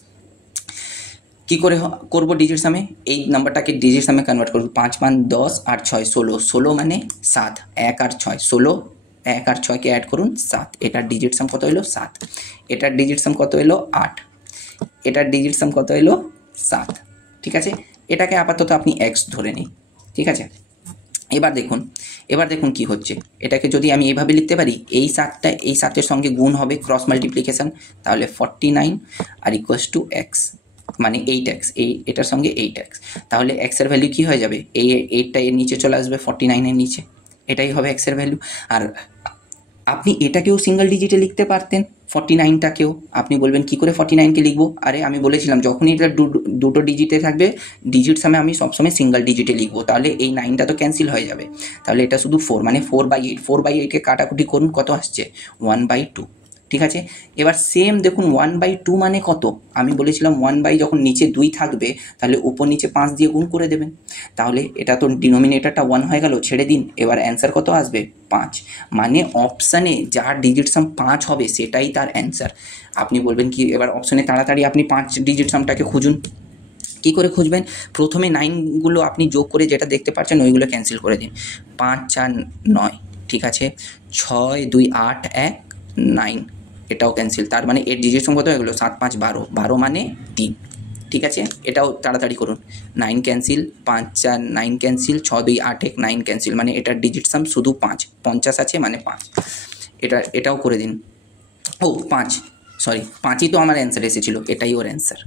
কি করে করব ডিজিট সামে, এই নাম্বারটাকে ডিজিট সামে কনভার্ট করব। 5 5 10 আর 6 16, 16 মানে 7, 1 আর 6 16, 1 আর 6কে অ্যাড করুন 7, এটার ডিজিট সাম কত এলো 7, এটার ডিজিট সাম কত এলো 8, এটার ডিজিট সাম কত এলো 7। ঠিক আছে, এটাকে আপাতত আপনি এক্স ধরে নিন। ঠিক আছে, এবার দেখুন কি হচ্ছে। এটাকে যদি আমি এইভাবে লিখতে পারি, এই 7টা এই 7-এর সঙ্গে গুণ হবে, ক্রস মাল্টিপ্লিকেশন, তাহলে 49 আর ইকুয়ালস টু এক্স, মানে 8x, এটার সঙ্গে 8x, তাহলে এক্সের ভ্যালু কি হয়ে যাবে, এই 8টা এর নিচে চলে আসবে 49-এর নিচে, এটাই হবে এক্সের ভ্যালু। আর আপনি এটাকেও সিঙ্গেল ডিজিটে লিখতে পারতেন, 49টাকেও। আপনি বলবেন কি করে 49কে লিখবো, আরে আমি বলেছিলাম যখনই এটা দুটো ডিজিটে থাকবে, ডিজিট সামে আমি সবসময় সিঙ্গেল ডিজিটে লিখবো, তাহলে এই 9টা তো ক্যান্সেল হয়ে যাবে, তাহলে এটা শুধু 4, মানে 4/8, 4/8কে কাটাকুটি করুন, কত আসছে 1/2। ঠিক আছে, এবার সেম দেখুন 1/2 মানে কত, আমি বলেছিলাম 1/, যখন নিচে 2 থাকবে তাহলে উপর নিচে 5 দিয়ে গুণ করে দেবেন, তাহলে এটা তো ডিনোমিনেটরটা 1 হয়ে গেল, ছেড়ে দিন। এবার অ্যান্সার কত আসবে 5, মানে অপশানে যার ডিজিট সাম 5 হবে সেটাই তার অ্যান্সার। আপনি বলবেন কি, এবার অপশানে তাড়াতাড়ি আপনি 5 ডিজিট সামটাকে খুঁজুন। কী করে খুঁজবেন, প্রথমে 9গুলো আপনি যোগ করে যেটা দেখতে পাচ্ছেন ওইগুলো ক্যান্সেল করে দিন। 5 4 9, ঠিক আছে, 6 2 8 1 9, এটাও ক্যান্সেল, তার মানে এর ডিজিট সাম কত হয়ে গেলো 7 5 12, 12 মানে 3। ঠিক আছে, এটাও তাড়াতাড়ি করুন, 9 ক্যান্সেল, 5 4 9 ক্যান্সেল, 6 2 8 1 9 ক্যান্সেল, মানে এটার ডিজিট সাম শুধু 5, 50 আছে মানে 5। এটাও করে দিন। ও 5, সরি 5ই তো আমার অ্যান্সার এসেছিলো, এটাই ওর অ্যান্সার।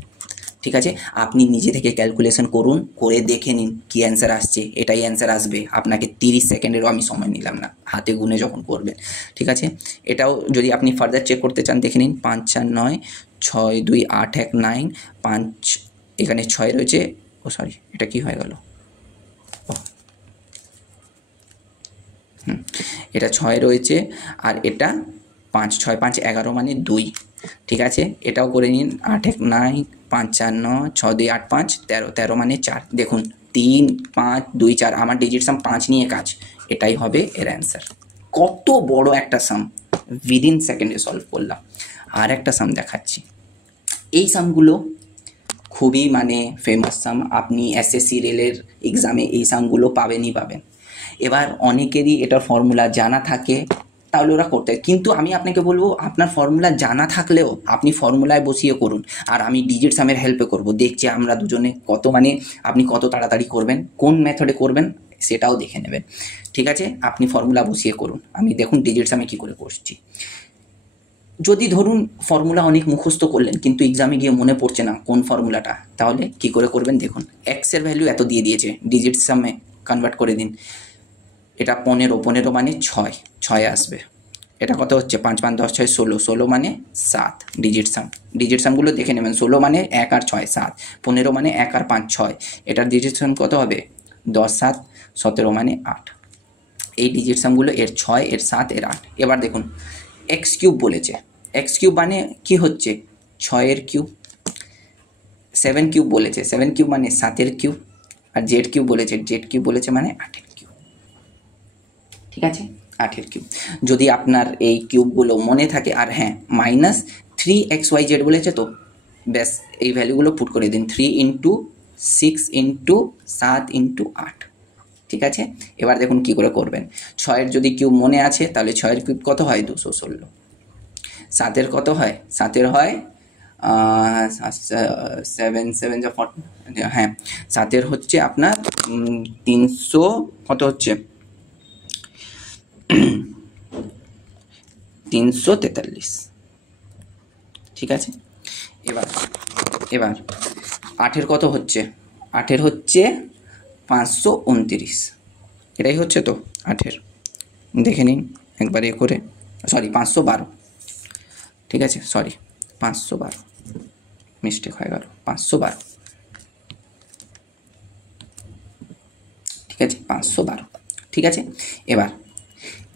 ঠিক আছে, আপনি নিজে থেকে ক্যালকুলেশন করুন, করে দেখে নিন কী অ্যান্সার আসছে, এটাই অ্যান্সার আসবে। আপনাকে 30 সেকেন্ডেরও আমি সময় নিলাম না, হাতে গুনে যখন করবেন। ঠিক আছে, এটাও যদি আপনি ফার্দার চেক করতে চান দেখে নিন। 5 4 9, 6 2 8 1 9, 5, এখানে 6 রয়েছে, ও সরি এটা কি হয়ে গেল, এটা 6 রয়েছে, আর এটা 5, 6 5 11 মানে 2। ঠিক আছে, এটাও করে নিন, 8 1 9, 5 4 9, 6 2 8 5 13, 13 মানে 4। দেখুন 3 5 2 4, আমার ডিজিট সাম 5 নিয়ে কাজ, এটাই হবে এর অ্যান্সার। কত বড় একটা সাম, উইদিন সেকেন্ডে সলভ করলাম। আর একটা সাম দেখাচ্ছি, এই সামগুলো খুবই মানে ফেমাস সাম, আপনি এসএসসি রেলের এক্সামে এই সামগুলো পাবেনই পাবেন। এবার অনেকেরই এটার ফর্মুলা জানা থাকে, তাহলে ওরা করতে, কিন্তু আমি আপনাকে বলবো আপনার ফর্মুলা জানা থাকলেও আপনি ফর্মুলায় বসিয়ে করুন, আর আমি ডিজিট সামের হেল্পে করব। দেখছি আমরা দুজনে কত, মানে আপনি কত তাড়াতাড়ি করবেন, কোন মেথডে করবেন সেটাও দেখে নেবেন। ঠিক আছে, আপনি ফর্মুলা বসিয়ে করুন, আমি দেখুন ডিজিট সামে কী করে করছি। যদি ধরুন ফর্মুলা অনেক মুখস্থ করলেন কিন্তু এক্সামে গিয়ে মনে পড়ছে না কোন ফর্মুলাটা, তাহলে কি করে করবেন দেখুন। এক্সের ভ্যালু এত দিয়ে দিয়েছে, ডিজিট সামে কনভার্ট করে দিন। এটা 15, 15 মানে 6, 6 আসবে। এটা কত হচ্ছে 5 5 10 6 16, 16 মানে 7, ডিজিট সামগুলো দেখে নেবেন। 16 মানে 1 আর 6 7, 15 মানে 1 আর 5 6, এটার ডিজিট সাম কত হবে 10 7 17 মানে 8। এই ডিজিট সামগুলো এর 6 এর 7 এর 8। এবার দেখুন এক্স কিউব বলেছে, এক্স কিউব মানে কি হচ্ছে 6 এর কিউব। 7 কিউব বলেছে, 7 কিউব মানে 7 এর কিউব। আর জেড কিউব বলেছে মানে 8 এর কিউব। ঠিক আছে, 8 এর কিউব। যদি আপনার এই কিউবগুলো মনে থাকে, আর হ্যাঁ -3xyz বলেছে, তো ব্যাস এই ভ্যালুগুলো পুট করে দিন, 3 × 6 × 7 × 8। ঠিক আছে, এবার দেখুন কি করে করবেন। 6 যদি কিউব মনে আছে তাহলে 6 কিউব কত হয় 216। 7 কত হয়, 7 হয় সেভেন সেভেন যা 40, হ্যাঁ 7 হচ্ছে আপনার 300 কত হচ্ছে 343, ঠিক আছে। এবার এবার 8 কত হচ্ছে, 8 হচ্ছে 529, এটাই হচ্ছে তো 8, দেখে নিন একবার এ করে, সরি 512, ঠিক আছে, সরি 512, মিস্টেক হয়ে গেল, 512, ঠিক আছে 512, ঠিক আছে। এবার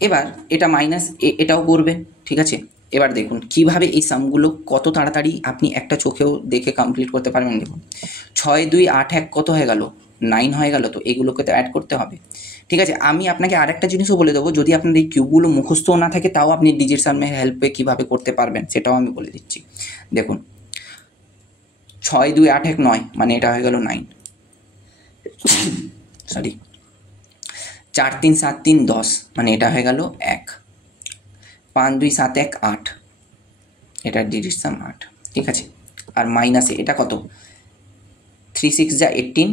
এবার এটা মাইনাস এটাও করবে, ঠিক আছে। এবার দেখুন কিভাবে এই সামগুলো কত তাড়াতাড়ি আপনি একটা চোখেও দেখে কমপ্লিট করতে পারবেন। দেখুন 6 2 8 1 কত হয়ে গেল, 9 হয়ে গেল, তো এগুলোকে তো অ্যাড করতে হবে, ঠিক আছে। আমি আপনাকে আরেকটা জিনিসও বলে দেবো, যদি আপনার এই কিউবগুলো মুখস্থও না থাকে তাও আপনি ডিজিট সামের হেল্পে কীভাবে করতে পারবেন সেটাও আমি বলে দিচ্ছি। দেখুন 6 2 8 1 9 মানে এটা হয়ে গেল 9, সরি 4 3 7 3 10 মানে এটা হয়ে গেল 1, 5 2 7 1 8, এটা ডিজিট সাম 8, ঠিক আছে। আর মাইনাসে এটা কত, 3 6 যা 18,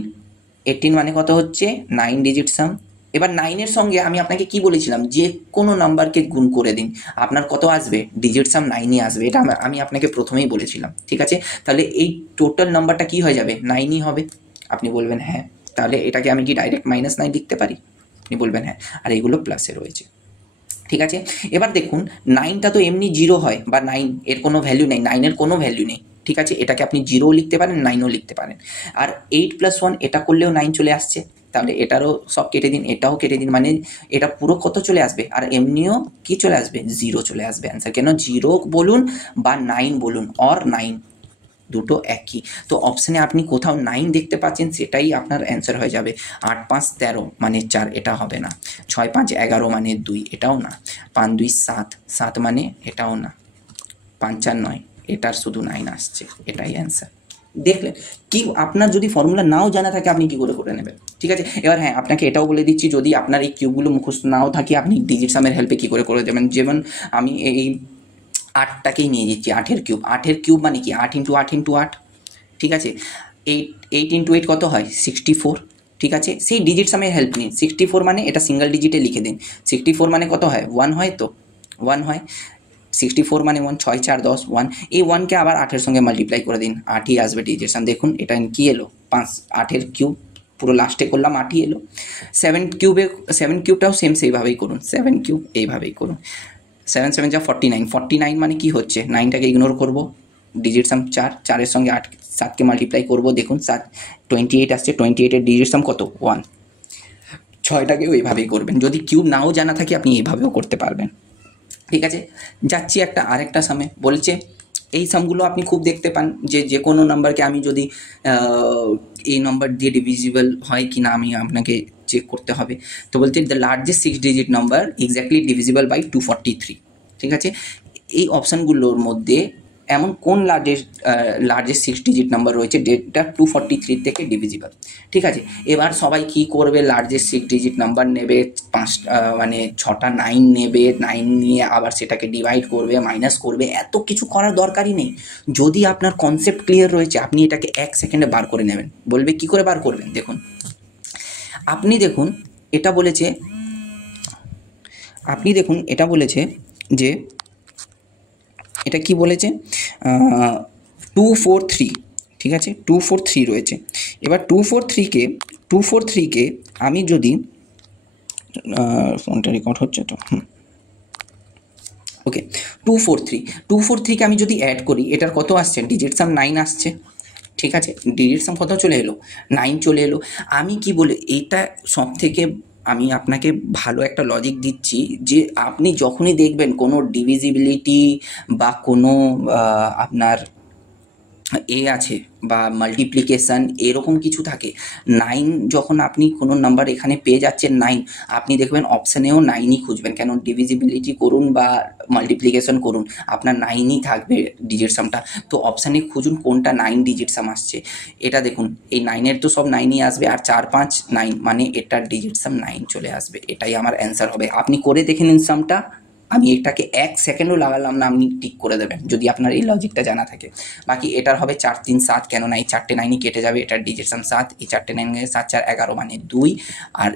18 মানে কত হচ্ছে 9 ডিজিট সাম। এবার 9-এর সঙ্গে আমি আপনাকে কি বলেছিলাম, যে কোনো নাম্বারকে গুণ করে দিন, আপনার কত আসবে, ডিজিট সাম 9ই আসবে, এটা আমি আপনাকে প্রথমেই বলেছিলাম, ঠিক আছে। তাহলে এই টোটাল নাম্বারটা কি হয়ে যাবে, 9ই হবে। আপনি বলবেন হ্যাঁ, তাহলে এটাকে আমি কি ডাইরেক্ট -9 লিখতে পারি, আপনি বলবেন হ্যাঁ, আর এইগুলো প্লাসে রয়েছে, ঠিক আছে। এবার দেখুন 9টা তো এমনি 0 হয়, বা 9 এর কোনো ভ্যালু নেই, 9-এর কোনো ভ্যালু নেই, ঠিক আছে। এটাকে আপনি 0ও লিখতে পারেন, 9ও লিখতে পারেন। আর 8 + 1 এটা করলেও 9 চলে আসছে, তাহলে এটারও সব কেটে দিন, এটাও কেটে দিন, মানে এটা পুরো কত চলে আসবে, আর এমনিও কি চলে আসবে, 0 চলে আসবে অ্যান্সার। কেন 0 বলুন বা 9 বলুন, অর 9 দুটো একই, তো অপশানে আপনি কোথাও 9 দেখতে পাচ্ছেন সেটাই আপনার অ্যান্সার হয়ে যাবে। 8 5 13 মানে 4, এটা হবে না। 6 5 11 মানে 2, এটাও না। 5 2 7 7 মানে এটাও না। 5 4 9, এটার শুধু 9 আসছে, এটাই অ্যান্সার। দেখলেন কি, আপনার যদি ফর্মুলা নাও জানা থাকে আপনি কি করে করে নেবেন, ঠিক আছে। এবার হ্যাঁ, আপনাকে এটাও বলে দিচ্ছি, যদি আপনার এই কিউবগুলো মুখস্থ নাও থাকে আপনি ডিজিট সামের হেল্পে কী করে দেবেন। যেমন আমি এই 8টাকেই নিয়ে দিচ্ছি, 8-এর কিউব, 8-এর কিউব মানে কি 8 × 8 × 8, ঠিক আছে। 8 × 8 কত হয় 64, ঠিক আছে। সেই ডিজিট সামের হেল্প নিন, 64 মানে এটা সিঙ্গেল ডিজিটে লিখে দিন, 64 মানে কত হয় 1 হয়, তো 1 হয়, 64 মানে 1, 6 4 10 1, এই 1কে আবার 8-এর সঙ্গে মাল্টিপ্লাই করে দিন, 8ই আসবে ডিজিট সাম। দেখুন এটা কি এলো 5, 8-এর কিউব পুরো লাস্টে করলাম 8ই এলো। 7 কিউবটাও সেইভাবেই করুন, 7 কিউব এইভাবেই করুন। 7 7 যা 49, 49 মানে কি হচ্ছে, 9টাকে ইগনোর করব, ডিজিট সাম 4, 4-এর সঙ্গে 7কে মাল্টিপ্লাই করব, দেখুন 28 আসছে, 28-এর ডিজিট সাম কত 1, 6টাকেও এইভাবেই করবেন। যদি কিউব নাও জানা থাকে আপনি এইভাবেও করতে পারবেন, ঠিক আছে। যাচ্ছি আরেকটা সামে, বলছে এই সামগুলো আপনি খুব দেখতে পান, যে কোনো নাম্বারকে আমি যদি এই নাম্বার দিয়ে ডিভিজিবল হয় কি না আমি আপনাকে চেক করতে হবে। তো বলছে the largest 6 digit number exactly divisible by 243, ঠিক আছে। এই অপশানগুলোর মধ্যে এমন কোন লার্জেস্ট 6 ডিজিট নাম্বার রয়েছে যেটা 243 থেকে ডিভিজিবল, ঠিক আছে। এবার সবাই কি করবে, লার্জেস্ট 6 ডিজিট নাম্বার নেবে, 6টা 9 নেবে, 9 নিয়ে আবার সেটাকে ডিভাইড করবে, মাইনাস করবে, এত কিছু করার দরকারই নেই। যদি আপনার কনসেপ্ট ক্লিয়ার রয়েছে আপনি এটাকে 1 সেকেন্ডে বার করে নেবেন। বলবে কি করে বার করবেন, দেখুন আপনি দেখুন এটা বলেছে, যে এটা কি বলেছে 243, ঠিক আছে, 243 রয়েছে। এবার 243কে আমি যদি ফোনটা রেকর্ড হচ্ছে তো, ওকে, 243কে আমি যদি অ্যাড করি এটার কত আসছে, ডিজিট সাম 9 আসছে, ঠিক আছে। ডিজিট সাম কত চলে এলো, 9 চলে এলো। আমি কি বলে এটা সব থেকে আমি আপনাকে ভালো একটা লজিক দিচ্ছি, যে আপনি যখনই দেখবেন কোনো ডিভিজিবিলিটি বা কোনো আপনার আছে বা মাল্টিপ্লিকেশান এরকম কিছু থাকে, 9 যখন আপনি কোনো নাম্বার এখানে পেয়ে যাচ্ছেন 9, আপনি দেখবেন অপশানেও 9ই খুঁজবেন, কেন ডিভিজিবিলিটি করুন বা মাল্টিপ্লিকেশান করুন আপনার 9ই থাকবে ডিজিট সামটা। তো অপশানে খুঁজুন কোনটা 9 ডিজিট সাম আসছে, এটা দেখুন এই 9-এর তো সব 9ই আসবে, আর 4 5 9 মানে এটার ডিজিট সাম 9 চলে আসবে, এটাই আমার অ্যান্সার হবে। আপনি করে দেখে নিন সামটা, আমি এটাকে 1 সেকেন্ডও লাগালাম না, আপনি টিক করে দেবেন যদি আপনার এই লজিকটা জানা থাকে। বাকি এটার হবে 4 3 7, কেননা এই 4টে 9ই কেটে যাবে, এটার ডিজিটসাম 7, এই 4টে 9 7 4 11 মানে 2, আর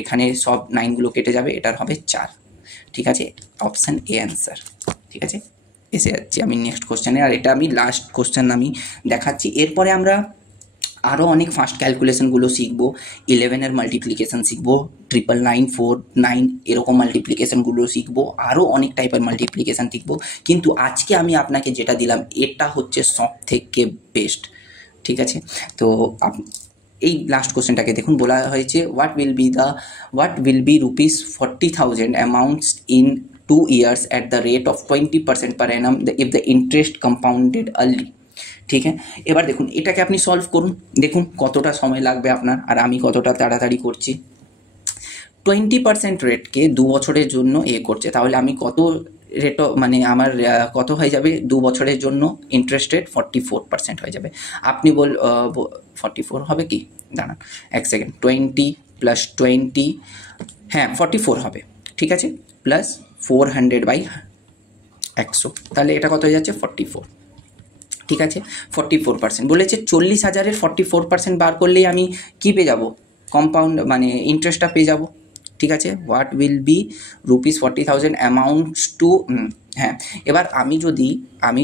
এখানে সব 9গুলো কেটে যাবে, এটার হবে 4। ঠিক আছে, অপশান এ অ্যান্সার। ঠিক আছে, এসে যাচ্ছি আমি নেক্সট কোশ্চেনে, আর এটা আমি লাস্ট কোশ্চেন আমি দেখাচ্ছি। এরপরে আমরা আরও অনেক ফাস্ট ক্যালকুলেশনগুলো শিখবো, 11-এর মাল্টিপ্লিকেশান শিখবো, 999 4 9 এরকম মাল্টিপ্লিকেশানগুলো শিখবো, আরও অনেক টাইপের মাল্টিপ্লিকেশান শিখবো। কিন্তু আজকে আমি আপনাকে যেটা দিলাম এটা হচ্ছে সব থেকে বেস্ট। ঠিক আছে, তো এই লাস্ট কোশ্চেনটাকে দেখুন, বলা হয়েছে what will be ₹40,000 amounts in 2 years at the rate of 20% per annum if the interest compounded early। ঠিক আছে, এবার দেখুন এটাকে আপনি সলভ করুন, দেখুন কতটা সময় লাগবে আপনার, আর আমি কতটা তাড়াতাড়ি করছি। 20% রেটকে 2 বছরের জন্য করছে, তাহলে আমি কত রেট মানে আমার কত হয়ে যাবে 2 বছরের জন্য ইন্টারেস্ট রেট 44% হয়ে যাবে। আপনি 44 হবে কি, দাঁড়ান 1 সেকেন্ড, 20 + 20, হ্যাঁ 44 হবে। ঠিক আছে, প্লাস 400/100, তাহলে এটা কত হয়ে যাচ্ছে 44। ঠিক আছে, 44% বলেছে, 40,000-এর 44% বার করলেই আমি কি পেয়ে যাব, কম্পাউন্ড মানে ইন্টারেস্টটা পেয়ে যাব। ঠিক আছে, what will be ₹40,000 amounts two, হ্যাঁ এবার আমি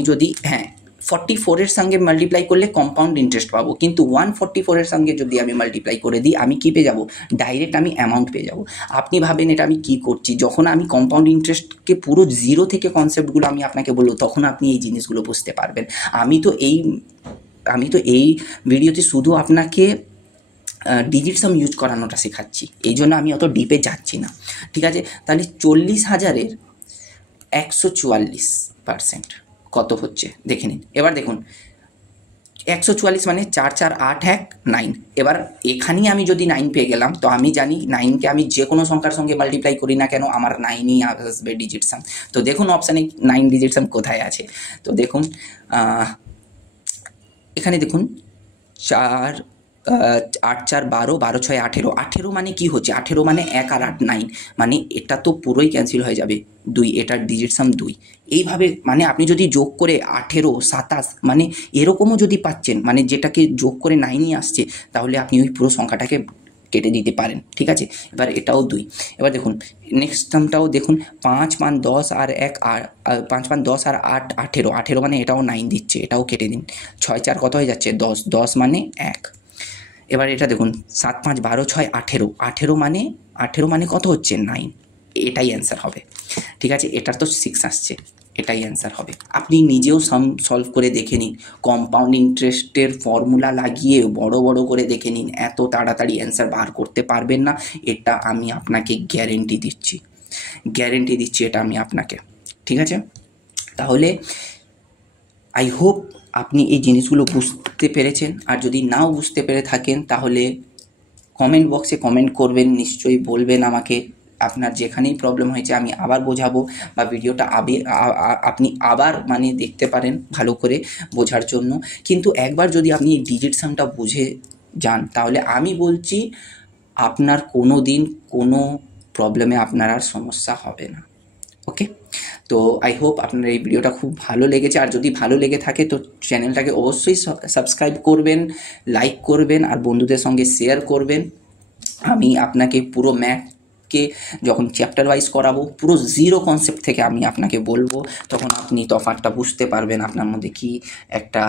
যদি হ্যাঁ 44-এর সঙ্গে মাল্টিপ্লাই করলে কম্পাউন্ড ইন্টারেস্ট পাবো, কিন্তু 144-এর সঙ্গে যদি আমি মাল্টিপ্লাই করে দিই আমি কী পেয়ে যাবো, ডাইরেক্ট আমি অ্যামাউন্ট পেয়ে যাব। আপনি ভাবেন এটা আমি কি করছি, যখন আমি কম্পাউন্ড ইন্টারেস্টকে পুরো জিরো থেকে কনসেপ্টগুলো আমি আপনাকে বলবো তখন আপনি এই জিনিসগুলো বুঝতে পারবেন। আমি তো এই ভিডিওতে শুধু আপনাকে ডিজিটসাম ইউজ করানোটা শেখাচ্ছি, এই জন্য আমি অত ডিপে যাচ্ছি না। ঠিক আছে, তাহলে 40,000-এর 144% কত হচ্ছে দেখে নিন। এবার দেখুন 144 মানে 4 4 8 1 9। এবার এখানেই আমি যদি 9 পেয়ে গেলাম, তো আমি জানি 9কে আমি যে কোনো সংখ্যার সঙ্গে মাল্টিপ্লাই করি না কেন আমার 9ই আসবে ডিজিটসাম। তো দেখুন অপশানে 9 ডিজিটসাম কোথায় আছে, তো দেখুন এখানে দেখুন 4 8 4 12 12 6 18, 18 মানে কি হচ্ছে, 18 মানে 1 আর 8 9, মানে এটা তো পুরোই ক্যান্সেল হয়ে যাবে 2, এটার ডিজিটসাম 2। এইভাবে মানে আপনি যদি যোগ করে 18 27 মানে এরকমও যদি পাচ্ছেন, মানে যেটাকে যোগ করে 9ই আসছে, তাহলে আপনি ওই পুরো সংখ্যাটাকে কেটে দিতে পারেন। ঠিক আছে, এবার এটাও 2। এবার দেখুন নেক্সট টার্মটাও দেখুন, 5 5 10 আর 1 5 5 10 আর 8 18, 18 মানে এটাও 9 দিচ্ছে, এটাও কেটে দিন। 6 4 কত হয়ে যাচ্ছে 10, 10 মানে 1। এবার এটা দেখুন 7 5 12 6 18, 18 মানে কত হচ্ছে 9, এটাই অ্যান্সার হবে। ঠিক আছে, এটার তো 6 আসছে, এটাই অ্যান্সার হবে। আপনি নিজেও সলভ করে দেখে নিন, কম্পাউন্ড ইন্টারেস্টের ফর্মুলা লাগিয়ে বড় বড় করে দেখে নিন, এত তাড়াতাড়ি অ্যান্সার বার করতে পারবেন না, এটা আমি আপনাকে গ্যারেন্টি দিচ্ছি এটা আমি আপনাকে। ঠিক আছে, তাহলে আই হোপ আপনি এই জিনিসগুলো বুঝতে পেরেছেন, আর যদি নাও বুঝতে পেরে থাকেন তাহলে কমেন্ট বক্সে কমেন্ট করবেন, নিশ্চয়ই বলবেন আমাকে আপনার যেখানেই প্রবলেম হয়েছে, আমি আবার বোঝাবো, বা ভিডিওটা আপনি আবার মানে দেখতে পারেন ভালো করে বোঝার জন্য। কিন্তু একবার যদি আপনি এই ডিজিটসামটা বুঝে যান তাহলে আমি বলছি আপনার কোনো দিন কোনো প্রবলেমে আপনার আর সমস্যা হবে না। ওকে, তো আই হোপ আপনার এই ভিডিওটা খুব ভালো লেগেছে, আর যদি ভালো লেগে থাকে তো চ্যানেলটাকে অবশ্যই সাবস্ক্রাইব করবেন, লাইক করবেন, আর বন্ধুদের সঙ্গে শেয়ার করবেন। আমি আপনাকে পুরো ম্যাথকে যখন চ্যাপ্টার ওয়াইজ করাবো, পুরো জিরো কনসেপ্ট থেকে আমি আপনাকে বলবো, তখন আপনি তফাৎটা বুঝতে পারবেন, আপনার মধ্যে কি একটা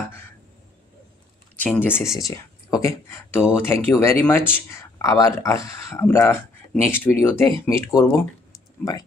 চেঞ্জেস এসেছে। ওকে, তো থ্যাংক ইউ ভেরি মাচ, আবার আমরা নেক্সট ভিডিওতে মিট করব, বাই।